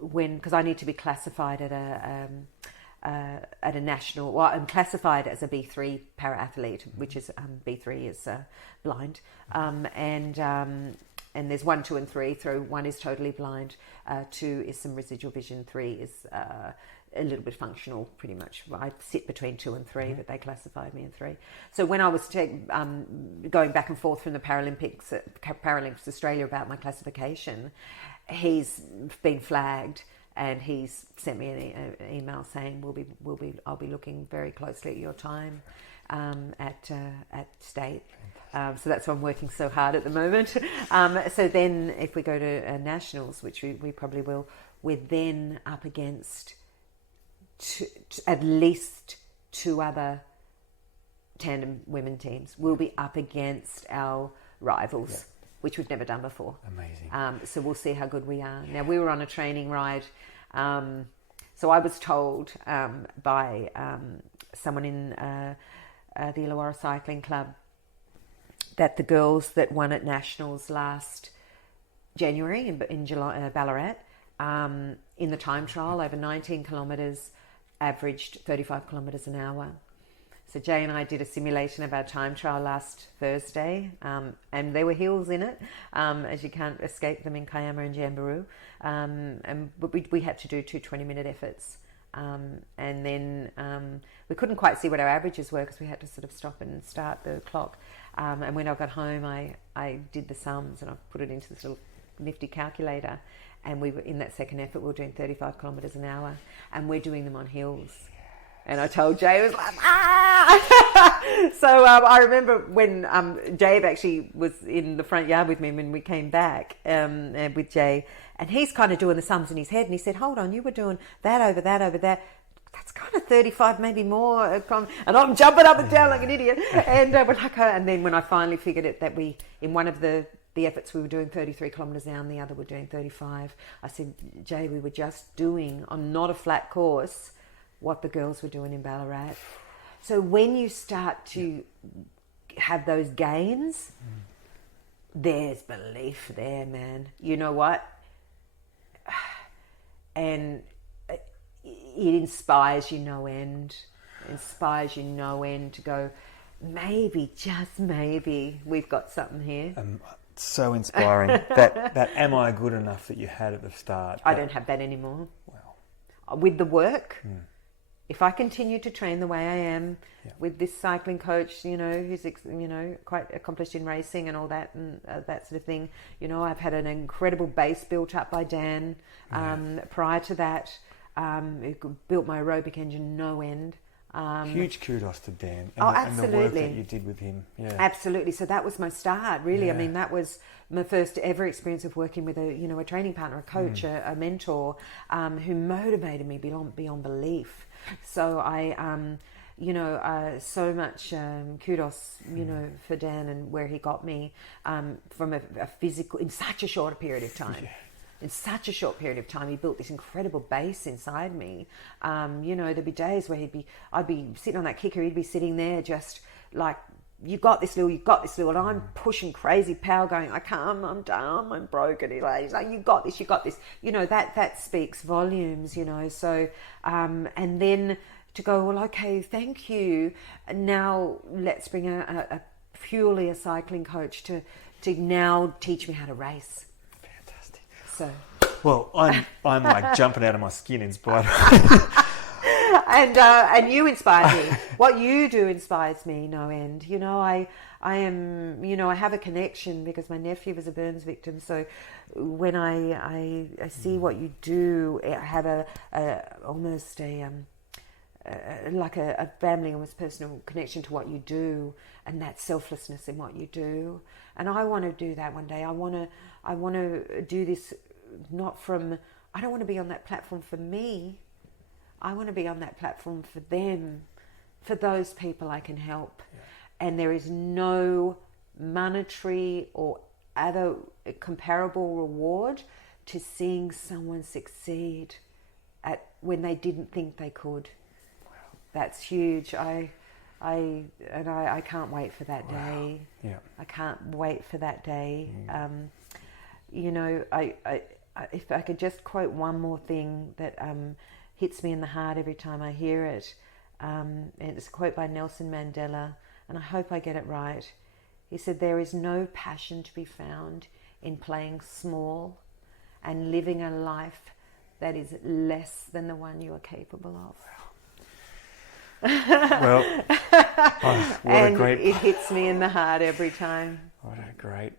because I need to be classified at a national. Well, I'm classified as a B3 para athlete, which is B3 is blind, and there's 1, 2, and 3. So 1 is totally blind, 2 is some residual vision, 3 is a little bit functional, pretty much. I sit between 2 and 3, but they classified me in 3. So when I was going back and forth from the Paralympics Australia about my classification, he's been flagged. And he's sent me an email saying I'll be looking very closely at your time at state. So that's why I'm working so hard at the moment. So then, if we go to nationals, which we probably will, we're then up against at least 2 other tandem women teams. We'll be up against our rivals. Which we've never done before. Amazing. So we'll see how good we are. Now, we were on a training ride. So I was told by someone in the Illawarra Cycling Club that the girls that won at Nationals last January in July, Ballarat, in the time trial over 19 kilometres, averaged 35 kilometres an hour. So Jay and I did a simulation of our time trial last Thursday, and there were hills in it, as you can't escape them in Kiama and Jamberoo. But we had to do 2 20-minute efforts. And then we couldn't quite see what our averages were because we had to sort of stop and start the clock. And when I got home, I did the sums and I put it into this little nifty calculator. And we were in that second effort, we were doing 35 kilometres an hour, and we're doing them on hills. And I told Jay, it was like, So I remember when Jay actually was in the front yard with me when we came back with Jay, and he's kind of doing the sums in his head, and he said, hold on, you were doing that over that over that. That's kind of 35, maybe more. And I'm jumping up and down like an idiot. And we're like, and then when I finally figured it, that in one of the efforts, we were doing 33 kilometres an hour and the other were doing 35. I said, Jay, we were just doing, on not a flat course, what the girls were doing in Ballarat. So when you start to have those gains, there's belief there, man. You know what? And it inspires you no end. It inspires you no end to go, maybe, just maybe, we've got something here. So inspiring. that am I good enough that you had at the start. I don't have that anymore. Wow. With the work, if I continue to train the way I am with this cycling coach, who's quite accomplished in racing and all that and that sort of thing, I've had an incredible base built up by Dan. Prior to that, who built my aerobic engine no end. Huge kudos to Dan and the work that you did with him. Yeah. Absolutely. So that was my start, really. I mean, that was my first ever experience of working with a training partner, a coach, a mentor, who motivated me beyond belief. So I, so much kudos, for Dan and where he got me from a physical, in such a short period of time. In such a short period of time, he built this incredible base inside me. There'd be days where I'd be sitting on that kicker, he'd be sitting there just like, you got this, Lil, and I'm pushing crazy power going, I can't, I'm done, I'm broken. He's like, you got this. That speaks volumes, so, and then to go, well, okay, thank you. Now let's bring a purely a cycling coach to now teach me how to race. So. Well, I'm like jumping out of my skin inspired. And you inspire me. What you do inspires me no end. You know, I am, you know, I have a connection because my nephew was a burns victim. So when I see what you do, I have almost like a family, almost personal connection to what you do, and that selflessness in what you do. And I want to do that one day. I want to do this not from. I don't want to be on that platform for me. I want to be on that platform for them, for those people I can help. Yeah. And there is no monetary or other comparable reward to seeing someone succeed at when they didn't think they could. Wow. That's huge. I can't wait for that day. Yeah. I can't wait for that day. You know, if I could just quote one more thing that hits me in the heart every time I hear it. And it's a quote by Nelson Mandela, and I hope I get it right. He said, "There is no passion to be found in playing small and living a life that is less than the one you are capable of." Well, and it hits me in the heart every time. What a great,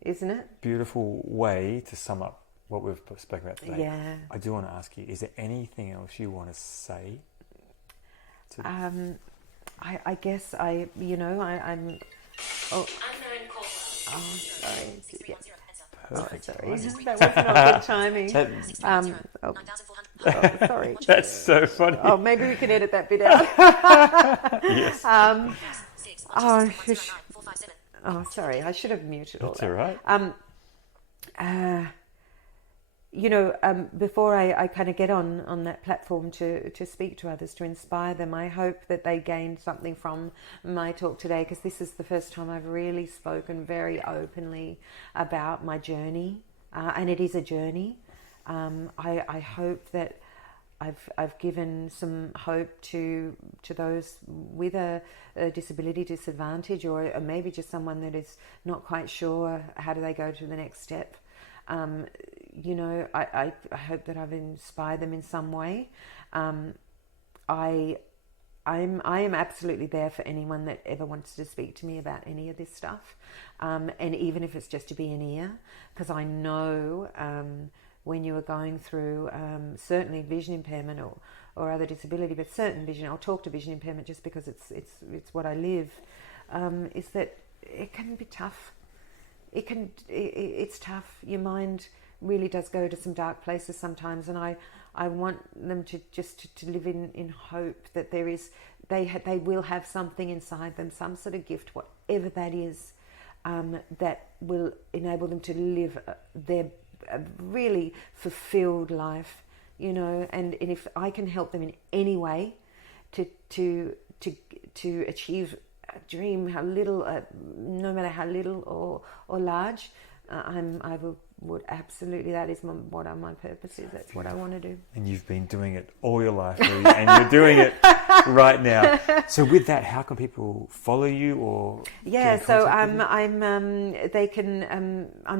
isn't it? Beautiful way to sum up what we've spoken about today. Yeah. I do want to ask you, is there anything else you want to say? I guess I'm. Oh, sorry. Perfect. Sorry. That was not good timing. Sorry. That's so funny. Oh, maybe we can edit that bit out. Yes. Sorry. I should have muted all That's that. All right. Before I kind of get on that platform to speak to others, to inspire them, I hope that they gain something from my talk today, because this is the first time I've really spoken very openly about my journey, and it is a journey. I hope that I've given some hope to those with a disability disadvantage, or maybe just someone that is not quite sure how do they go to the next step. I hope that I've inspired them in some way. I am absolutely there for anyone that ever wants to speak to me about any of this stuff, and even if it's just to be an ear, because I know when you are going through certainly vision impairment or other disability, but certain vision, I'll talk to vision impairment just because it's what I live, is that it can be tough. It's tough. Your mind really does go to some dark places sometimes, and I want them to live in hope that they will have something inside them, some sort of gift, whatever that is, that will enable them to live their really fulfilled life, and if I can help them in any way to achieve a dream, how little, no matter how little or large, would absolutely, that is what my purpose is. That's what I want to do. And you've been doing it all your life, Lily, and you're doing it right now. So with that, how can people follow you or? Yeah, so I'm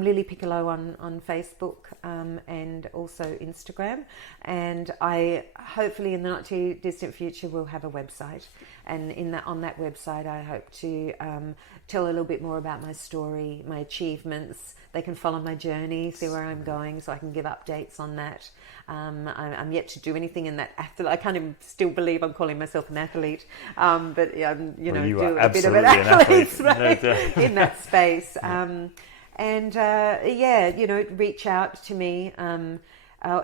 Lily Piccolo on Facebook and also Instagram, and I hopefully in the not too distant future will have a website, and on that website I hope to tell a little bit more about my story, my achievements. They can follow my journey, see where I'm going, so I can give updates on that. I'm yet to do anything in that athlete. I can't even still believe I'm calling myself an athlete, but do a bit of an athlete in that space. Reach out to me,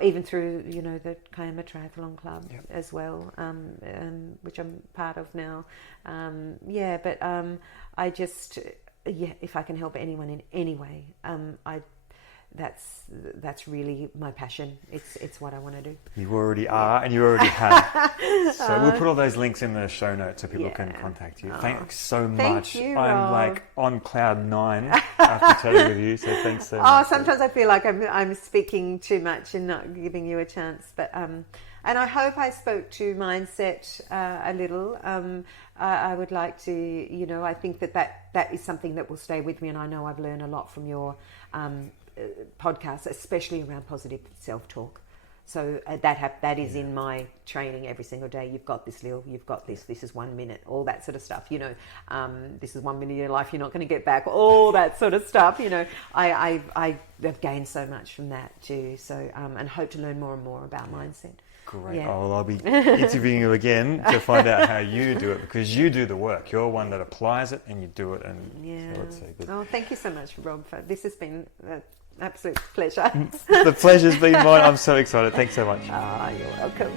even through the Kiama Triathlon Club as well, which I'm part of now. I just. If I can help anyone in any way, that's really my passion. It's what I want to do. You already are, and you already have. So we'll put all those links in the show notes so people can contact you. Thanks so much. You, I'm like on cloud 9 after chatting with you. So thanks so much. Sometimes I feel like I'm speaking too much and not giving you a chance, but and I hope I spoke to mindset a little. I would like to, I think that is something that will stay with me, and I know I've learned a lot from your podcast, especially around positive self-talk. So that is in my training every single day. You've got this, Lil. You've got this. This is 1 minute. All that sort of stuff. You know, this is 1 minute of your life you're not going to get back. All that sort of stuff. You know, I have gained so much from that too. So and hope to learn more and more about mindset. Great. Yeah. Oh, well, I'll be interviewing you again to find out how you do it, because you do the work. You're one that applies it and you do it. And so it's so good. Oh, thank you so much, Rob. This has been an absolute pleasure. The pleasure's been mine. I'm so excited. Thanks so much. Ah, you're welcome.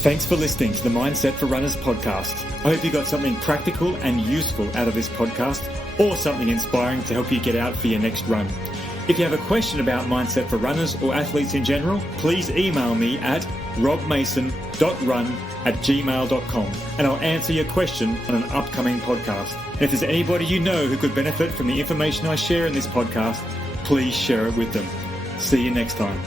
Thanks for listening to the Mindset for Runners podcast. I hope you got something practical and useful out of this podcast, or something inspiring to help you get out for your next run. If you have a question about Mindset for Runners or athletes in general, please email me at robmason.run@gmail.com and I'll answer your question on an upcoming podcast. And if there's anybody you know who could benefit from the information I share in this podcast, please share it with them. See you next time.